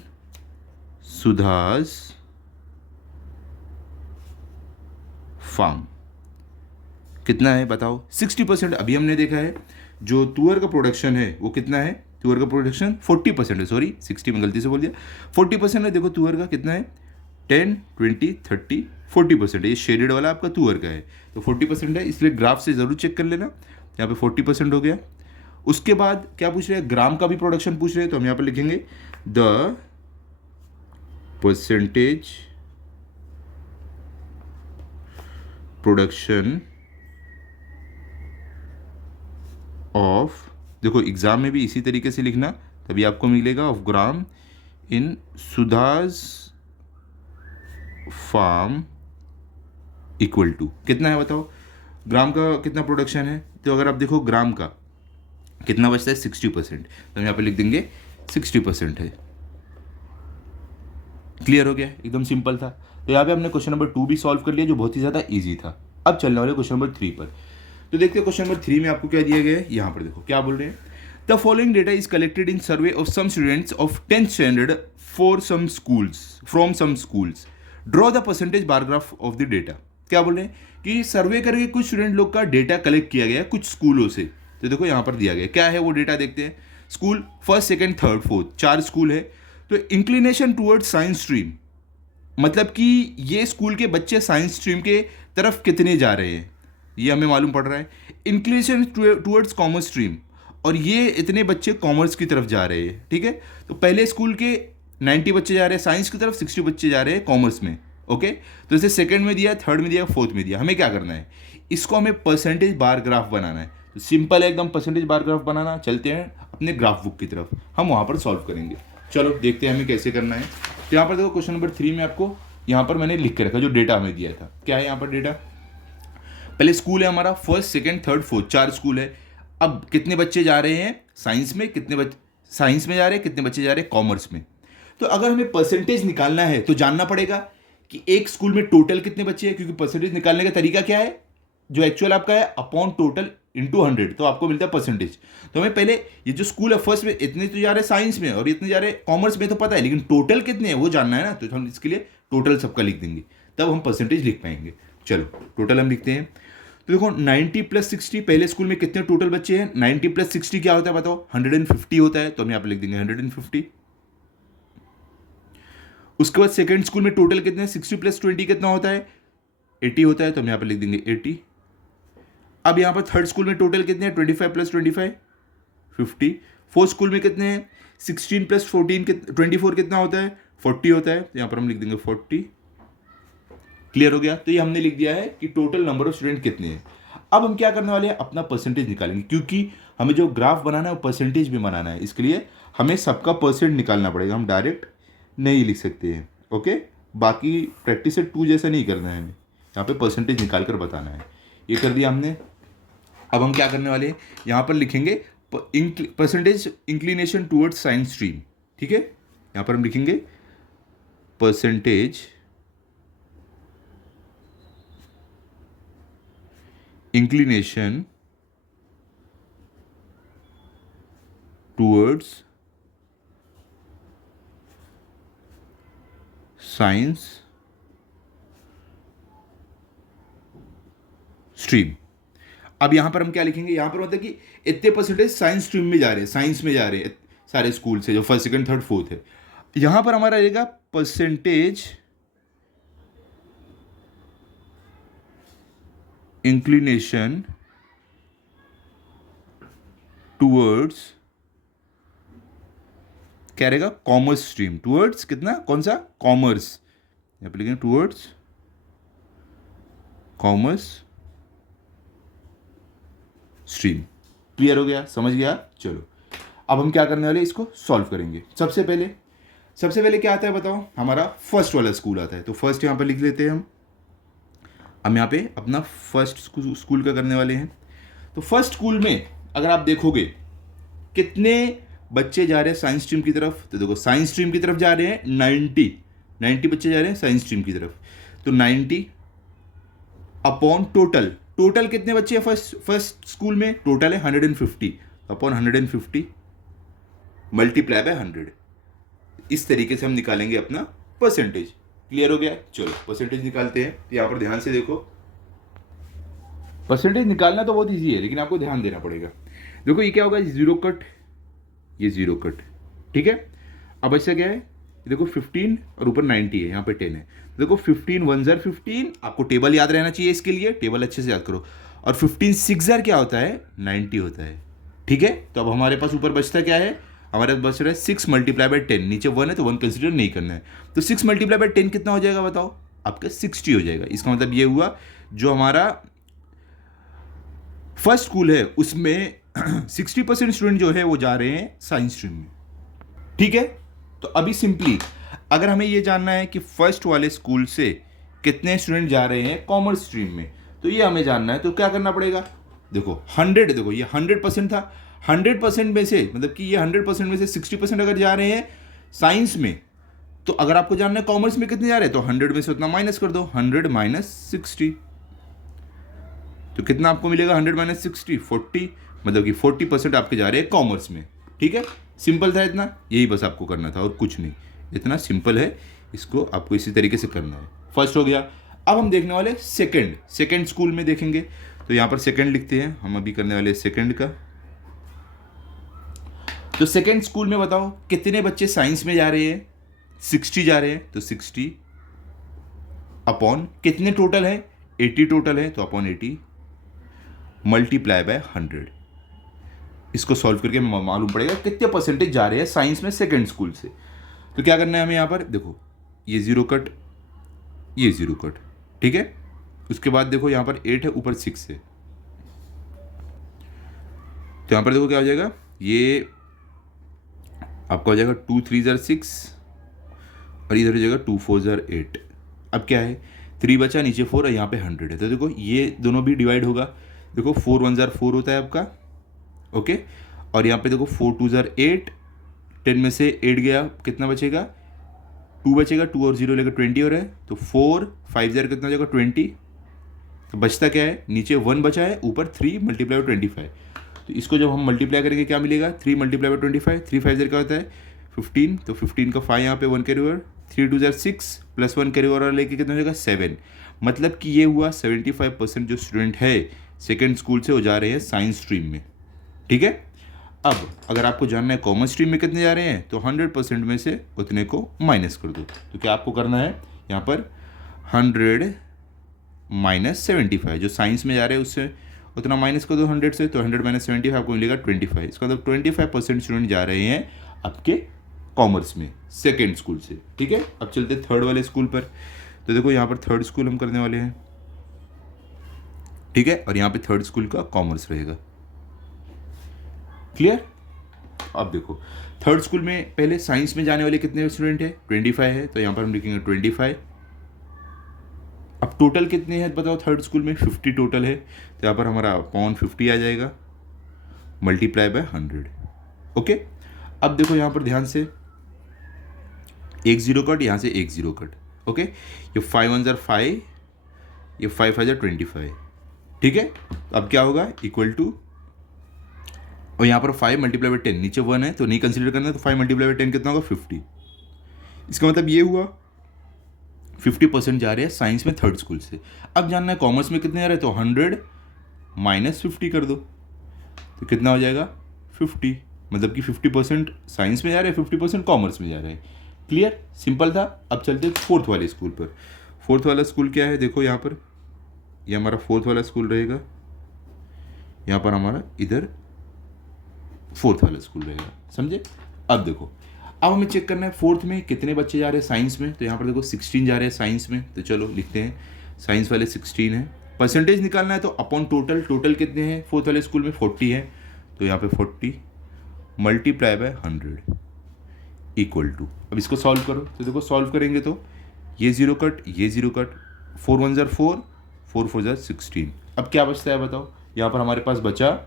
सुधास फार्म कितना है बताओ? 60%। अभी हमने देखा है जो तुअर का प्रोडक्शन है वो कितना है? तुअर का प्रोडक्शन 40% है, सॉरी 60 में गलती से बोल दिया, 40% है। देखो तुअर का कितना है? 10, 20, 30, 40% है। ये शेडेड वाला आपका तुअर का है, तो 40% है, इसलिए ग्राफ से ज़रूर चेक कर लेना। यहाँ पे 40% हो गया। उसके बाद क्या पूछ रहे हैं? ग्राम का भी प्रोडक्शन पूछ रहे हैं, तो हम यहाँ पर लिखेंगे द परसेंटेज प्रोडक्शन ऑफ, देखो एग्जाम में भी इसी तरीके से लिखना, तभी आपको मिलेगा, ऑफ ग्राम इन सुधास फार्म इक्वल टू कितना है बताओ? ग्राम का कितना प्रोडक्शन है? तो अगर आप देखो ग्राम का कितना बचता है? 60%, तो हम यहाँ पे लिख देंगे 60% है। क्लियर हो गया? एकदम सिंपल था। तो यहाँ पे हमने क्वेश्चन नंबर 2 भी सॉल्व कर लिया, जो बहुत ही ज़्यादा इजी था। अब चलने वाले क्वेश्चन नंबर 3 पर। तो देखते हैं क्वेश्चन नंबर 3 में आपको क्या दिया गया है। यहाँ पर देखो क्या बोल रहे हैं। The following data is collected in survey of some students of 10th standard for some schools from some schools, draw the percentage bar graph of the data. क्या बोल रहे हैं कि सर्वे करके कुछ स्टूडेंट लोग का डेटा कलेक्ट किया गया कुछ स्कूलों से। तो देखो यहाँ पर दिया गया क्या है वो डेटा, देखते हैं। School 1st, 2nd, 3rd, 4th 4 school है। तो इंक्लिनेशन टूवर्ड्स साइंस स्ट्रीम, मतलब कि ये स्कूल के बच्चे साइंस स्ट्रीम के तरफ कितने जा रहे हैं ये हमें मालूम पड़ रहा है। इंक्लिनेशन टूवर्ड्स कॉमर्स स्ट्रीम, और ये इतने बच्चे कॉमर्स की तरफ जा रहे हैं। ठीक है, तो पहले स्कूल के 90 बच्चे जा रहे हैं साइंस की तरफ, 60 बच्चे जा रहे हैं कॉमर्स में। ओके, तो इसे सेकंड में दिया, थर्ड में दिया, फोर्थ में दिया। हमें क्या करना है? इसको हमें परसेंटेज बार ग्राफ बनाना है। तो सिंपल है एकदम परसेंटेज बार ग्राफ बनाना। चलते हैं अपने ग्राफ बुक की तरफ, हम वहाँ पर सॉल्व करेंगे। चलो देखते हैं हमें कैसे करना है। तो यहाँ पर देखो क्वेश्चन नंबर 3 में आपको यहाँ पर मैंने लिख के रखा जो डेटा हमें दिया था। क्या है यहाँ पर डेटा? पहले स्कूल है हमारा 1st, 2nd, 3rd, 4th 4 school है। अब कितने बच्चे जा रहे हैं साइंस में, कितने बच्चे साइंस में जा रहे हैं, कितने बच्चे जा रहे हैं कॉमर्स में। तो अगर हमें परसेंटेज निकालना है तो जानना पड़ेगा कि एक स्कूल में टोटल कितने बच्चे हैं, क्योंकि परसेंटेज निकालने का तरीका क्या है? जो एक्चुअल आपका है अपॉन टोटल इंटू 100, तो आपको मिलता है परसेंटेज। तो हमें पहले ये जो स्कूल है फर्स्ट में इतने तो जा रहे हैं साइंस में और इतने जा रहे हैं कॉमर्स में, तो पता है, लेकिन टोटल कितने हैं वो जानना है ना। तो हम इसके लिए टोटल सबका लिख देंगे, तब हम परसेंटेज लिख पाएंगे। चलो टोटल हम लिखते हैं। तो देखो 90 + 60, पहले स्कूल में कितने टोटल बच्चे हैं? 90 + 60 क्या होता है बताओ? 150 होता है, तो हम यहाँ पर लिख देंगे 150। उसके बाद सेकंड स्कूल में टोटल कितने? 60 + 20 कितना होता है? 80 होता है, तो हम यहाँ पर लिख देंगे 80। अब यहाँ पर थर्ड स्कूल में टोटल कितने हैं? 25 + 25 50। फोर्थ स्कूल में कितने हैं? 16 + 14 24 कितना होता है? 40 होता है, तो यहाँ पर हम लिख देंगे 40। क्लियर हो गया? तो ये हमने लिख दिया है कि टोटल नंबर ऑफ स्टूडेंट कितने हैं। अब हम क्या करने वाले हैं? अपना परसेंटेज निकालेंगे, क्योंकि हमें जो ग्राफ बनाना है वो परसेंटेज भी बनाना है। इसके लिए हमें सबका परसेंट निकालना पड़ेगा। हम डायरेक्ट नहीं लिख सकते हैं। ओके, बाकी प्रैक्टिस से 2 जैसा नहीं करना है हमें, यहाँ पे परसेंटेज निकाल कर बताना है। ये कर दिया हमने। अब हम क्या करने वाले हैं, यहाँ पर लिखेंगे percentage inclination towards science stream. ठीक है, यहाँ पर हम लिखेंगे percentage inclination towards science stream. अब यहां पर हम क्या लिखेंगे, यहां पर मतलब कि इतने परसेंटेज साइंस स्ट्रीम में जा रहे हैं, साइंस में जा रहे हैं सारे स्कूल से, जो फर्स्ट सेकंड थर्ड फोर्थ है। यहां पर हमारा रहेगा परसेंटेज इंक्लिनेशन टूवर्ड्स, क्या रहेगा, कॉमर्स स्ट्रीम। टूवर्ड्स कितना, कौन सा, कॉमर्स, यहां पर लिखेंगे टूवर्ड्स कॉमर्स स्ट्रीम। क्लियर हो गया, समझ गया। चलो अब हम क्या करने वाले, इसको सॉल्व करेंगे। सबसे पहले क्या आता है बताओ, हमारा फर्स्ट वाला स्कूल आता है। तो फर्स्ट यहाँ पर लिख लेते हैं हम यहाँ पे अपना फर्स्ट स्कूल का करने वाले हैं। तो फर्स्ट स्कूल में अगर आप देखोगे कितने बच्चे जा रहे हैं साइंस स्ट्रीम की तरफ, तो देखो साइंस स्ट्रीम की तरफ जा रहे हैं 90 बच्चे जा रहे हैं साइंस स्ट्रीम की तरफ। तो 90 अपॉन टोटल कितने बच्चे हैं फर्स्ट स्कूल में, टोटल है 150 अपॉन 150 मल्टीप्लाई बाय 100। इस तरीके से हम निकालेंगे अपना परसेंटेज। क्लियर हो गया। चलो परसेंटेज निकालते हैं। यहाँ पर ध्यान से देखो, परसेंटेज निकालना तो बहुत इजी है, लेकिन आपको ध्यान देना पड़ेगा। देखो ये क्या होगा, जीरो कट, ये जीरो कट, ठीक है। अब ऐसा क्या है, देखो 15 और ऊपर 90 है, यहाँ पे 10 है। देखो 15 1 जार 15, आपको टेबल याद रहना चाहिए, इसके लिए टेबल अच्छे से याद करो। और 15 6 जार क्या होता है, 90 होता है, ठीक है। तो अब हमारे पास ऊपर बचता क्या है, हमारे पास बच रहा है 6 मल्टीप्लाई बाय 10, नीचे 1 है तो 1 कंसिडर नहीं करना है। तो 6 मल्टीप्लाई बाय 10 कितना हो जाएगा बताओ, आपका 60 हो जाएगा। इसका मतलब ये हुआ जो हमारा फर्स्ट स्कूल है उसमें 60% स्टूडेंट जो है वो जा रहे हैं साइंस स्ट्रीम में, ठीक है। तो अभी सिंपली अगर हमें ये जानना है कि फर्स्ट वाले स्कूल से कितने स्टूडेंट जा रहे हैं कॉमर्स स्ट्रीम में, तो ये हमें जानना है। तो क्या करना पड़ेगा, देखो 100, देखो ये 100% था, 100% में से मतलब कि ये 100% में से 60% अगर जा रहे हैं साइंस में, तो अगर आपको जानना है कॉमर्स में कितने जा रहे हैं, तो 100 में से उतना माइनस कर दो, 100 माइनस 60, तो कितना आपको मिलेगा, 100 माइनस 60 40, मतलब कि 40% आपके जा रहे हैं कॉमर्स में, ठीक है। सिंपल था इतना, यही बस आपको करना था और कुछ नहीं, इतना सिंपल है। इसको आपको इसी तरीके से करना है। फर्स्ट हो गया। अब हम देखने वाले सेकंड स्कूल में देखेंगे। तो यहाँ पर सेकंड लिखते हैं, हम अभी करने वाले सेकंड का। तो सेकंड स्कूल में बताओ कितने बच्चे साइंस में जा रहे हैं, 60 जा रहे हैं। तो 60 अपॉन कितने टोटल है, 80 टोटल है, तो अपॉन 80 मल्टीप्लाई बाय 100। इसको सॉल्व करके मालूम पड़ेगा कितने परसेंटेज जा रहे हैं साइंस में सेकंड स्कूल से। तो क्या करना है हमें, यहाँ पर देखो ये जीरो कट, ये जीरो कट, ठीक है। उसके बाद देखो यहाँ पर 8 है, ऊपर 6 है, तो यहाँ पर देखो क्या हो जाएगा, ये आपका हो जाएगा 2 3 जार 6 और इधर हो जाएगा 2 4 जार 8। अब क्या है, 3 बचा, नीचे 4 है, यहाँ पे 100 है। तो देखो ये दोनों भी डिवाइड होगा। देखो 4 1 जार 4 होता है आपका, ओके। और यहाँ पे देखो 4 2 जार 8, 10 में से 8 गया, कितना बचेगा, 2 बचेगा, 2 और 0 लेकर 20 हो रहा है। तो 4 5 जार कितना हो जाएगा 20। तो बचता क्या है, नीचे 1 बचा है, ऊपर 3 मल्टीप्लाई बाय 25। तो इसको जब हम मल्टीप्लाई करेंगे क्या मिलेगा, 3 मल्टीप्लाई बाय 25, 3 5 जार क्या होता है 15। तो 15 का 5 यहाँ पे 1 carry over, 3 2 jar 6 plus 1 carry over लेके कितना हो जाएगा 7। मतलब कि ये हुआ 75% जो स्टूडेंट है सेकेंड स्कूल से वो जा रहे हैं साइंस स्ट्रीम में, ठीक है। अब अगर आपको जानना है कॉमर्स स्ट्रीम में कितने जा रहे हैं, तो 100% में से उतने को माइनस कर दो। तो क्या आपको करना है, यहाँ पर 100 माइनस 75, जो साइंस में जा रहे हैं उससे उतना माइनस कर दो 100 से। तो 100 माइनस 75 आपको मिलेगा 25। इसका मतलब 25% स्टूडेंट जा रहे हैं आपके कॉमर्स में सेकेंड स्कूल से, ठीक है। अब चलते थर्ड वाले स्कूल पर। तो देखो यहाँ पर थर्ड स्कूल हम करने वाले हैं, ठीक है। और यहाँ पे थर्ड स्कूल का कॉमर्स रहेगा, क्लियर। अब देखो थर्ड स्कूल में पहले साइंस में जाने वाले कितने स्टूडेंट है, 25 है, तो यहाँ पर हम लिखेंगे 25। अब टोटल कितने हैं बताओ, थर्ड स्कूल में 50 टोटल है, तो यहाँ पर हमारा अपॉन 50 आ जाएगा, मल्टीप्लाई बाय 100। ओके, अब देखो यहाँ पर ध्यान से, एक जीरो कट, यहाँ से एक जीरो कट। ओके, ये 5 1 5, ये 5 5 25। ठीक है, अब क्या होगा, इक्वल टू, और यहाँ पर 5 मल्टीप्लाई बाई 10, नीचे 1 है तो नहीं कंसिडर करना है, तो 5 मल्टीप्लाई बाई 10 कितना होगा, 50। इसका मतलब ये हुआ 50% जा रहे हैं साइंस में थर्ड स्कूल से। अब जानना है कॉमर्स में कितने जा रहे हैं, तो 100 माइनस 50 कर दो, तो कितना हो जाएगा 50। मतलब कि 50% साइंस में जा रहे हैं, 50% कॉमर्स में जा रहे हैं। क्लियर, सिंपल था। अब चलते फोर्थ वाले स्कूल पर। फोर्थ वाला स्कूल क्या है, देखो यहाँ पर, ये हमारा फोर्थ वाला स्कूल रहेगा, यहाँ पर हमारा इधर फोर्थ वाला स्कूल रहेगा, समझे। अब देखो, अब हमें चेक करना है फोर्थ में कितने बच्चे जा रहे हैं साइंस में, तो यहाँ पर देखो 16 जा रहे हैं साइंस में, तो चलो लिखते हैं साइंस वाले 16 है। परसेंटेज निकालना है तो अपॉन टोटल, टोटल कितने हैं फोर्थ वाले स्कूल में, 40 है, तो यहाँ पे 40 मल्टीप्लाई बाय 100 इक्वल टू, अब इसको सॉल्व करो, तो देखो सॉल्व करेंगे तो ये जीरो कट, ये जीरो कट, 4 1 4, 4 4 16। अब क्या बचता है बताओ, यहाँ पर हमारे पास बचा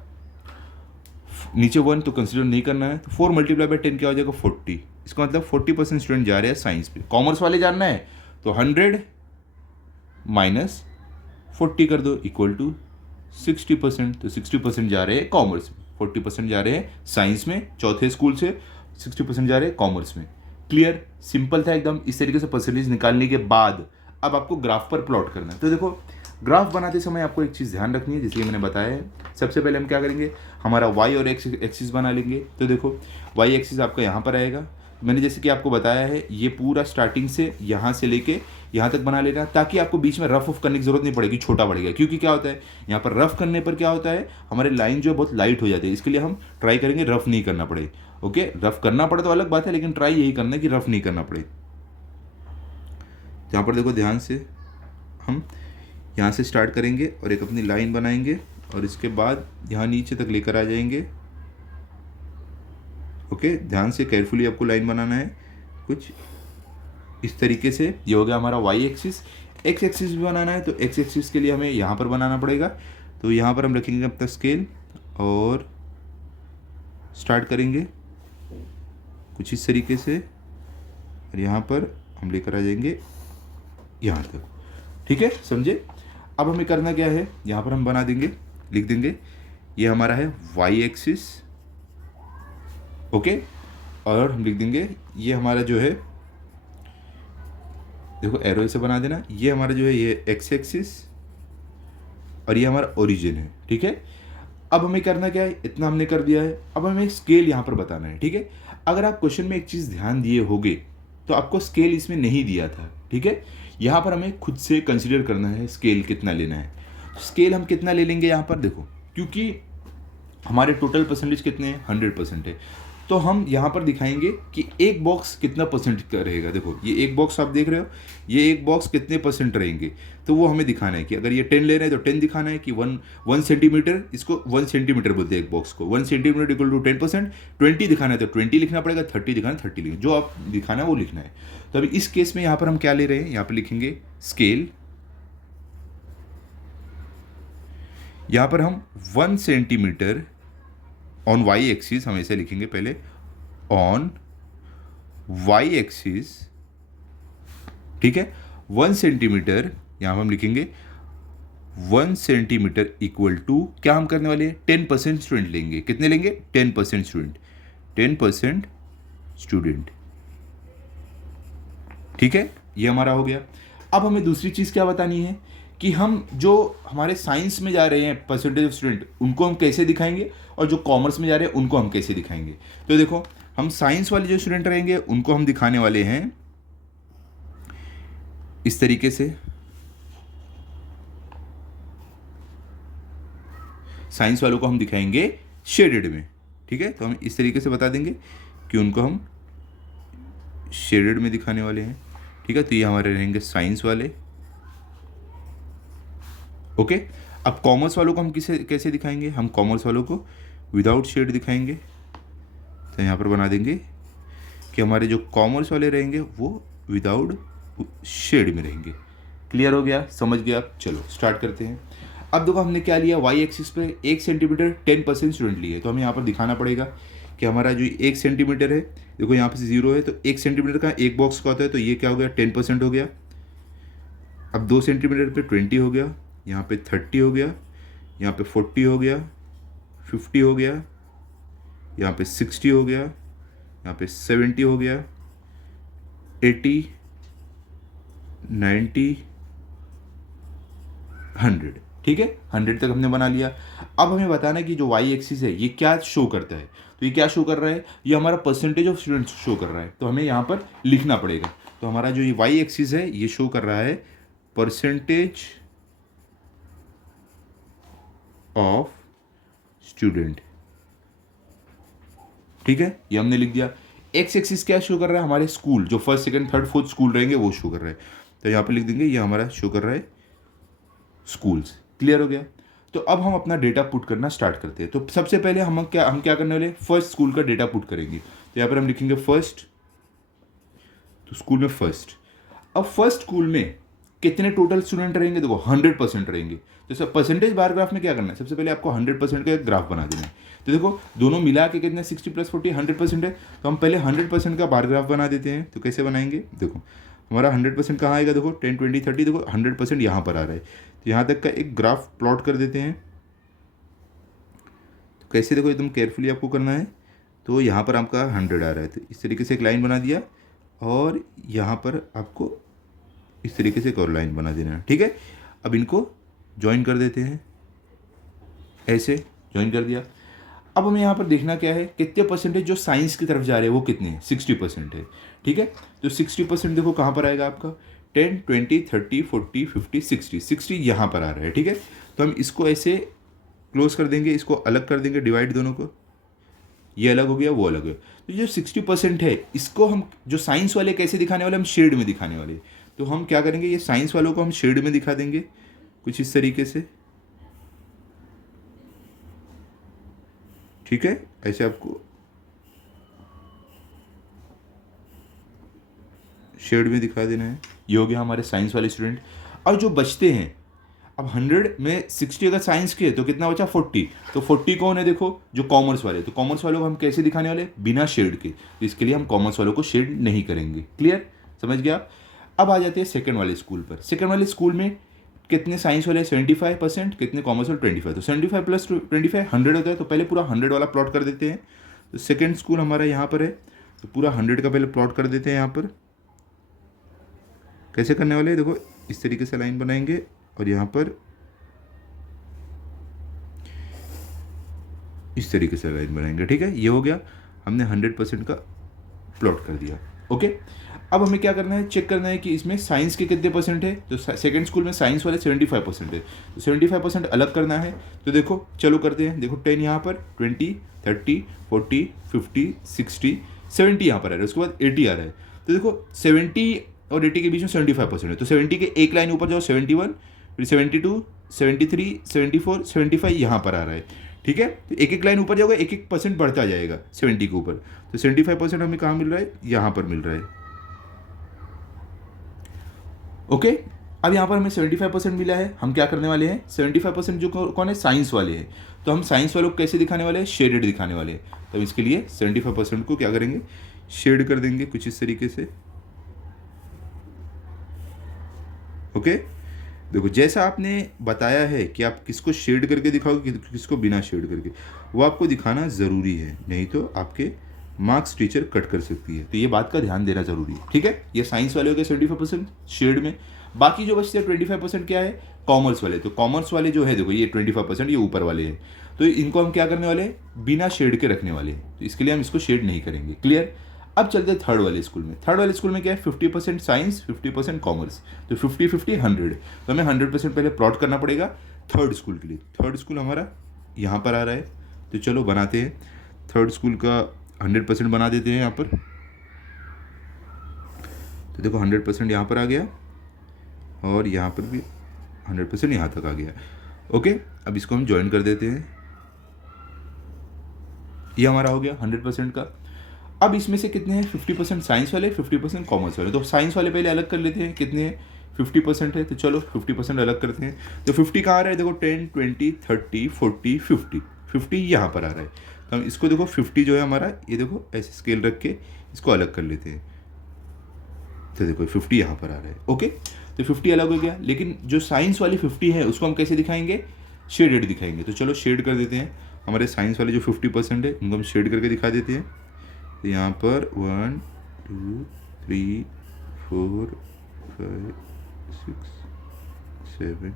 नीचे 1 तो कंसिडर नहीं करना है, तो 4 मल्टीप्लाई बाई 10 क्या हो जाएगा, 40। इसका मतलब 40% स्टूडेंट जा रहे हैं साइंस पे। कॉमर्स वाले जानना है तो 100 माइनस 40 कर दो, इक्वल टू 60%। तो 60% जा रहे हैं कॉमर्स में, 40% जा रहे हैं साइंस में, चौथे स्कूल से 60% जा रहे हैं कॉमर्स में। क्लियर, सिंपल था एकदम। इस तरीके से परसेंटेज निकालने के बाद अब आपको ग्राफ पर प्लॉट करना है। तो देखो ग्राफ बनाते समय आपको एक चीज़ ध्यान रखनी है, जैसे कि मैंने बताया है। सबसे पहले हम क्या करेंगे, हमारा वाई और एक्स एक्सिस बना लेंगे। तो देखो वाई एक्सिस आपका यहाँ पर आएगा, मैंने जैसे कि आपको बताया है, ये पूरा स्टार्टिंग से यहाँ से लेके यहाँ तक बना लेना, ताकि आपको बीच में रफ ऑफ करने की जरूरत नहीं पड़ेगी, छोटा बढ़ेगा। क्योंकि क्या होता है यहाँ पर रफ करने पर क्या होता है, हमारे लाइन जो है बहुत लाइट हो जाती है, इसके लिए हम ट्राई करेंगे रफ नहीं करना पड़े। ओके, रफ करना पड़े तो अलग बात है, लेकिन ट्राई यही करना है कि रफ नहीं करना पड़े। यहाँ पर देखो ध्यान से, हम यहाँ से स्टार्ट करेंगे और एक अपनी लाइन बनाएंगे, और इसके बाद यहाँ नीचे तक लेकर आ जाएंगे। ओके, ध्यान से केयरफुली आपको लाइन बनाना है कुछ इस तरीके से। ये हो गया हमारा वाई एक्सिस। एक्स एक्सिस भी बनाना है, तो एक्स एक्सिस के लिए हमें यहाँ पर बनाना पड़ेगा। तो यहाँ पर हम रखेंगे अपना स्केल और स्टार्ट करेंगे कुछ इस तरीके से, और यहाँ पर हम लेकर आ जाएंगे यहाँ तक। ठीक है, समझे। अब हमें करना क्या है, यहाँ पर हम बना देंगे, लिख देंगे ये हमारा है वाई एक्सिस। ओके, और हम लिख देंगे ये हमारा जो है, देखो एरो से बना देना, ये हमारा जो है ये एक्स एक्सिस, और ये हमारा ओरिजिन है। ठीक है, अब हमें करना क्या है, इतना हमने कर दिया है। अब हमें स्केल यहाँ पर बताना है। ठीक है, अगर आप क्वेश्चन में एक चीज़ ध्यान दिए होगे तो आपको स्केल इसमें नहीं दिया था। ठीक है, यहाँ पर हमें खुद से कंसिडर करना है स्केल कितना लेना है। स्केल हम कितना ले लेंगे यहाँ पर देखो, क्योंकि हमारे टोटल परसेंटेज कितने हैं, 100% है, तो हम यहाँ पर दिखाएंगे कि एक बॉक्स कितना परसेंट का रहेगा। देखो ये एक बॉक्स आप देख रहे हो, ये एक बॉक्स कितने परसेंट रहेंगे, तो वो हमें दिखाना है कि अगर ये 10 ले रहे हैं तो 10 दिखाना है कि 1 सेंटीमीटर, इसको 1 सेंटीमीटर बोलते हैं एक बॉक्स को, 1 सेंटीमीटर इक्वल टू 10%। 20 दिखाना है तो 20 लिखना पड़ेगा, 30 दिखाना है 30 लिखना, जो आप दिखाना है वो लिखना है। तो अभी इस केस में यहाँ पर हम क्या ले रहे हैं, यहाँ पर लिखेंगे स्केल, यहाँ पर हम 1 सेंटीमीटर ऑन वाई एक्सिस, हम ऐसे लिखेंगे पहले, ऑन वाई एक्सिस। ठीक है, 1 सेंटीमीटर, यहाँ हम लिखेंगे 1 सेंटीमीटर इक्वल टू, क्या हम करने वाले हैं, 10% स्टूडेंट लेंगे। कितने लेंगे, 10% स्टूडेंट, 10% स्टूडेंट। ठीक है, ये हमारा हो गया। अब हमें दूसरी चीज़ क्या बतानी है कि हम जो हमारे साइंस में जा रहे हैं परसेंटेज ऑफ स्टूडेंट, उनको हम कैसे दिखाएंगे, और जो कॉमर्स में जा रहे हैं उनको हम कैसे दिखाएंगे। तो देखो हम साइंस वाले जो स्टूडेंट रहेंगे उनको हम दिखाने वाले हैं इस तरीके से। साइंस वालों को हम दिखाएंगे शेडेड में। ठीक है, तो हम इस तरीके से बता देंगे कि उनको हम शेडेड में दिखाने वाले हैं। ठीक है, तो ये हमारे रहेंगे साइंस वाले। ओके, अब कॉमर्स वालों को हम कैसे दिखाएंगे, हम कॉमर्स वालों को विदाउट शेड दिखाएंगे। तो यहाँ पर बना देंगे कि हमारे जो कॉमर्स वाले रहेंगे वो विदाउट शेड में रहेंगे। क्लियर हो गया, समझ गया आप? चलो स्टार्ट करते हैं। अब देखो हमने क्या लिया, वाई एक्सिस पे 1 सेंटीमीटर 10% स्टूडेंट लिए, तो हमें यहाँ पर दिखाना पड़ेगा कि हमारा जो 1 सेंटीमीटर है, देखो यहाँ पे 0 है, तो 1 सेंटीमीटर का एक बॉक्स का होता है, तो ये क्या हो गया 10% हो गया। अब 2 सेंटीमीटर पे 20 हो गया, यहाँ पे 30 हो गया, यहाँ पे 40 हो गया, 50 हो गया, यहाँ पे 60 हो गया, यहाँ पे 70 हो गया, 80, 90, 100। ठीक है, 100 तक हमने बना लिया। अब हमें बताना है कि जो वाई एक्सिस है ये क्या शो करता है। तो ये क्या शो कर रहा है, ये हमारा परसेंटेज ऑफ स्टूडेंट्स शो कर रहा है, तो हमें यहाँ पर लिखना पड़ेगा। तो हमारा जो ये वाई एक्सिस है ये शो कर रहा है परसेंटेज ऑफ स्टूडेंट। ठीक है, ये हमने लिख दिया। एक्स एक्सिस क्या शो कर रहा है, हमारे स्कूल जो first second third fourth school रहेंगे वो शो कर रहा है, तो यहाँ पे लिख देंगे ये हमारा शो कर रहा है स्कूल्स। क्लियर हो गया? तो अब हम अपना डेटा पुट करना स्टार्ट करते हैं। तो सबसे पहले हम क्या करने वाले, फर्स्ट स्कूल का डेटा पुट करेंगे। तो यहाँ पर हम लिखेंगे फर्स्ट, तो स्कूल में फर्स्ट। अब फर्स्ट स्कूल में कितने टोटल स्टूडेंट रहेंगे, देखो 100% रहेंगे। तो सब परसेंटेज बार ग्राफ में क्या करना है, सबसे पहले आपको 100% का एक ग्राफ बना देना है। तो देखो दोनों मिला के कितने 60 + 40 100% है, तो हम पहले 100% का बार ग्राफ बना देते हैं। तो कैसे बनाएंगे, देखो हमारा 100% कहाँ आएगा, देखो 10 20 30, देखो 100% यहाँ पर आ रहा है, तो यहाँ तक का एक ग्राफ प्लॉट कर देते हैं। तो कैसे, देखो एकदम केयरफुली आपको करना है। तो यहाँ पर आपका 100 आ रहा है, तो इस तरीके से एक लाइन बना दिया, और यहाँ पर आपको इस तरीके से एक और लाइन बना देना है। ठीक है, अब इनको ज्वाइन कर देते हैं, ऐसे ज्वाइन कर दिया। अब हमें यहाँ पर देखना क्या है, कितने परसेंटेज जो साइंस की तरफ जा रहे हैं वो कितने हैं, 60% है। ठीक है, तो 60% देखो कहाँ पर आएगा आपका, 10 20 30 40 50 60, 60 यहाँ पर आ रहा है। ठीक है, तो हम इसको ऐसे क्लोज कर देंगे, इसको अलग कर देंगे, डिवाइड दोनों को, ये अलग हो गया वो अलग है। तो जो 60% है इसको हम जो साइंस वाले कैसे दिखाने वाले, हम शेड में दिखाने वाले। तो हम क्या करेंगे, ये साइंस वालों को हम शेड में दिखा देंगे कुछ इस तरीके से। ठीक है, ऐसे आपको शेड में दिखा देना है। ये हो गया हमारे साइंस वाले स्टूडेंट। और जो बचते हैं, अब 100 में 60 अगर साइंस के तो कितना बचा 40, तो 40 कौन है, देखो जो कॉमर्स वाले। तो कॉमर्स वालों को हम कैसे दिखाने वाले, बिना शेड के, तो इसके लिए हम कॉमर्स वालों को शेड नहीं करेंगे। क्लियर, समझ गया? अब आ जाते हैं सेकंड वाले स्कूल पर। सेकंड वाले स्कूल में कितने साइंस वाले 75%, कितने कॉमर्स वाले 25, तो 75 + 25 100 होता है। तो पहले पूरा 100 वाला प्लॉट कर देते हैं। तो सेकंड स्कूल हमारा यहाँ पर है, तो पूरा 100 का पहले प्लॉट कर देते हैं। यहाँ पर कैसे करने वाले, देखो इस तरीके से लाइन बनाएंगे, और यहाँ पर इस तरीके से लाइन बनाएंगे। ठीक है, ये हो गया, हमने 100% का प्लॉट कर दिया। ओके, अब हमें क्या करना है, चेक करना है कि इसमें साइंस के कितने परसेंट है। तो सेकंड स्कूल में साइंस वाले 75% है, तो 75% अलग करना है। तो देखो चलो करते हैं, देखो 10 यहाँ पर, 20 30 40 50 60 70 यहाँ पर आ रहा है, उसके बाद 80 आ रहा है। तो देखो 70 और 80 के बीच में 75% है, तो 70 के एक लाइन ऊपर जाओ 71, फिर 72 73 74 75 यहाँ पर आ रहा है। ठीक है, तो एक एक लाइन ऊपर जाओगे, एक एक परसेंट बढ़ता जाएगा 70 के ऊपर। तो 75% हमें कहाँ मिल रहा है, यहाँ पर मिल रहा है। ओके, अब यहाँ पर हमें 75% मिला है। हम क्या करने वाले हैं, 75% जो कौन है, साइंस वाले हैं। तो हम साइंस वालों को कैसे दिखाने वाले हैं, शेडेड दिखाने वाले हैं। तो इसके लिए 75% को क्या करेंगे, शेड कर देंगे कुछ इस तरीके से। ओके, देखो जैसा आपने बताया है कि आप किसको शेड करके दिखाओगे, किसको बिना शेड करके, वो आपको दिखाना ज़रूरी है, नहीं तो आपके मार्क्स टीचर कट कर सकती है। तो ये बात का ध्यान देना जरूरी है। ठीक है, ये साइंस वाले हो गए 75% शेड में। बाकी जो बचते हैं 25% क्या है, कॉमर्स वाले। तो कॉमर्स वाले जो है, देखो ये 25% ये ऊपर वाले हैं, तो इनको हम क्या करने वाले हैं, बिना शेड के रखने वाले हैं। तो इसके लिए हम इसको शेड नहीं करेंगे। क्लियर? अब चलते हैं थर्ड वाले स्कूल में। थर्ड वाले स्कूल में क्या है, 50% साइंस 50% कॉमर्स, तो 50 50 100। तो हमें 100% पहले प्लॉट करना पड़ेगा थर्ड स्कूल के लिए। थर्ड स्कूल हमारा यहाँ पर आ रहा है, तो चलो बनाते हैं। थर्ड स्कूल का 100% बना देते हैं यहाँ पर। तो देखो 100% यहाँ पर आ गया, और यहाँ पर भी 100% यहाँ तक आ गया। ओके, अब इसको हम ज्वाइन कर देते हैं। ये हमारा हो गया 100% का। अब इसमें से कितने हैं 50% साइंस वाले, 50% कॉमर्स वाले। तो साइंस वाले पहले अलग कर लेते हैं, कितने हैं 50% है, तो चलो 50% अलग करते हैं। तो 50 कहाँ आ रहा है, देखो 10 20 30 40 50, 50 यहाँ पर आ रहा है। तो हम इसको देखो 50 जो है हमारा, ये देखो ऐसे स्केल रख के इसको अलग कर लेते हैं। तो देखो 50 यहाँ पर आ रहा है, ओके। तो 50 अलग हो गया, लेकिन जो साइंस वाली 50 है उसको हम कैसे दिखाएंगे, शेडेड दिखाएंगे। तो चलो शेड कर देते हैं। हमारे साइंस वाले जो 50% है उनको हम शेड करके दिखा देते हैं। तो यहाँ पर 1 2 3 4 5 6 7,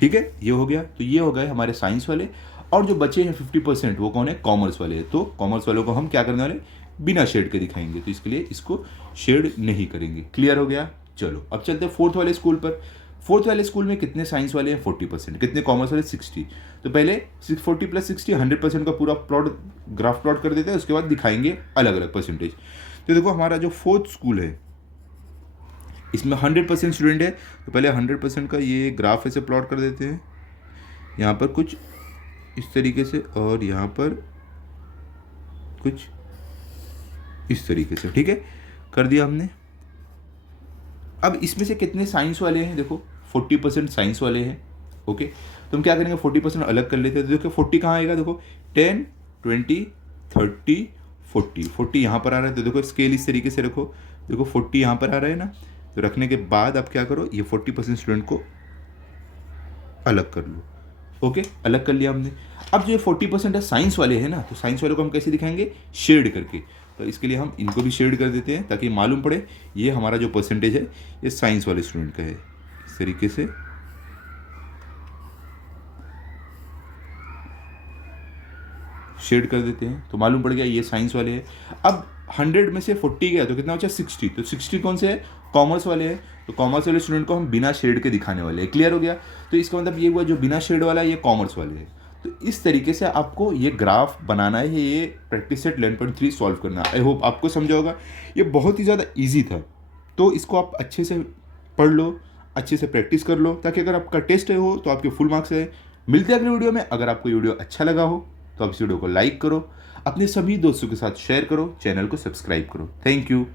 ठीक है, ये हो गया। तो ये हो गए हमारे साइंस वाले। और जो बचे हैं 50% वो कौन है, कॉमर्स वाले। तो कॉमर्स वालों को हम क्या करने वाले, बिना शेड के दिखाएंगे। तो इसके लिए इसको शेड नहीं करेंगे। क्लियर हो गया। चलो अब चलते हैं फोर्थ वाले स्कूल पर। फोर्थ वाले स्कूल में कितने साइंस वाले हैं, 40%। कितने कॉमर्स वाले, 60। तो पहले 40 + 60 100% का पूरा प्लॉट, ग्राफ प्लॉट कर देते हैं, उसके बाद दिखाएंगे अलग अलग परसेंटेज। तो देखो हमारा जो फोर्थ स्कूल है इसमें 100% स्टूडेंट है। तो पहले 100% का ये ग्राफ ऐसे प्लॉट कर देते हैं, यहाँ पर कुछ इस तरीके से और यहाँ पर कुछ इस तरीके से, ठीक है, कर दिया हमने। अब इसमें से कितने साइंस वाले हैं, देखो 40% साइंस वाले हैं, ओके। तो हम क्या करेंगे, 40% अलग कर लेते हैं। तो देखो 40 कहाँ आएगा, देखो 10 20 30 40, 40 यहाँ पर आ रहा है। तो देखो स्केल इस तरीके से रखो, देखो 40 यहाँ पर आ रहा है ना। तो रखने के बाद आप क्या करो, ये 40% स्टूडेंट को अलग कर लो, ओके। अलग कर लिया हमने। अब जो 40% है साइंस वाले हैं ना, तो साइंस वाले को हम कैसे दिखाएंगे, शेड करके। तो इसके लिए हम इनको भी शेड कर देते हैं ताकि मालूम पड़े ये हमारा जो परसेंटेज है ये साइंस वाले स्टूडेंट का है। इस तरीके से शेड कर देते हैं तो मालूम पड़ गया ये साइंस वाले हैं। अब 100 में से 40 गया तो कितना बचा, 60। तो 60 कौन से है, कॉमर्स वाले हैं। तो कॉमर्स वाले स्टूडेंट को हम बिना शेड के दिखाने वाले हैं। क्लियर हो गया। तो इसका मतलब ये हुआ जो बिना शेड वाला है ये कॉमर्स वाले हैं। तो इस तरीके से आपको ये ग्राफ बनाना है, ये प्रैक्टिस सेट 11.3 सॉल्व करना। आई होप आपको समझा होगा। ये बहुत ही ज़्यादा ईजी था, तो इसको आप अच्छे से पढ़ लो, अच्छे से प्रैक्टिस कर लो, ताकि अगर आपका टेस्ट हो तो आपके फुल मार्क्स है। मिलते हैं अगले वीडियो में। अगर आपको वीडियो अच्छा लगा हो तो आप इस वीडियो को लाइक करो, अपने सभी दोस्तों के साथ शेयर करो, चैनल को सब्सक्राइब करो। Thank you.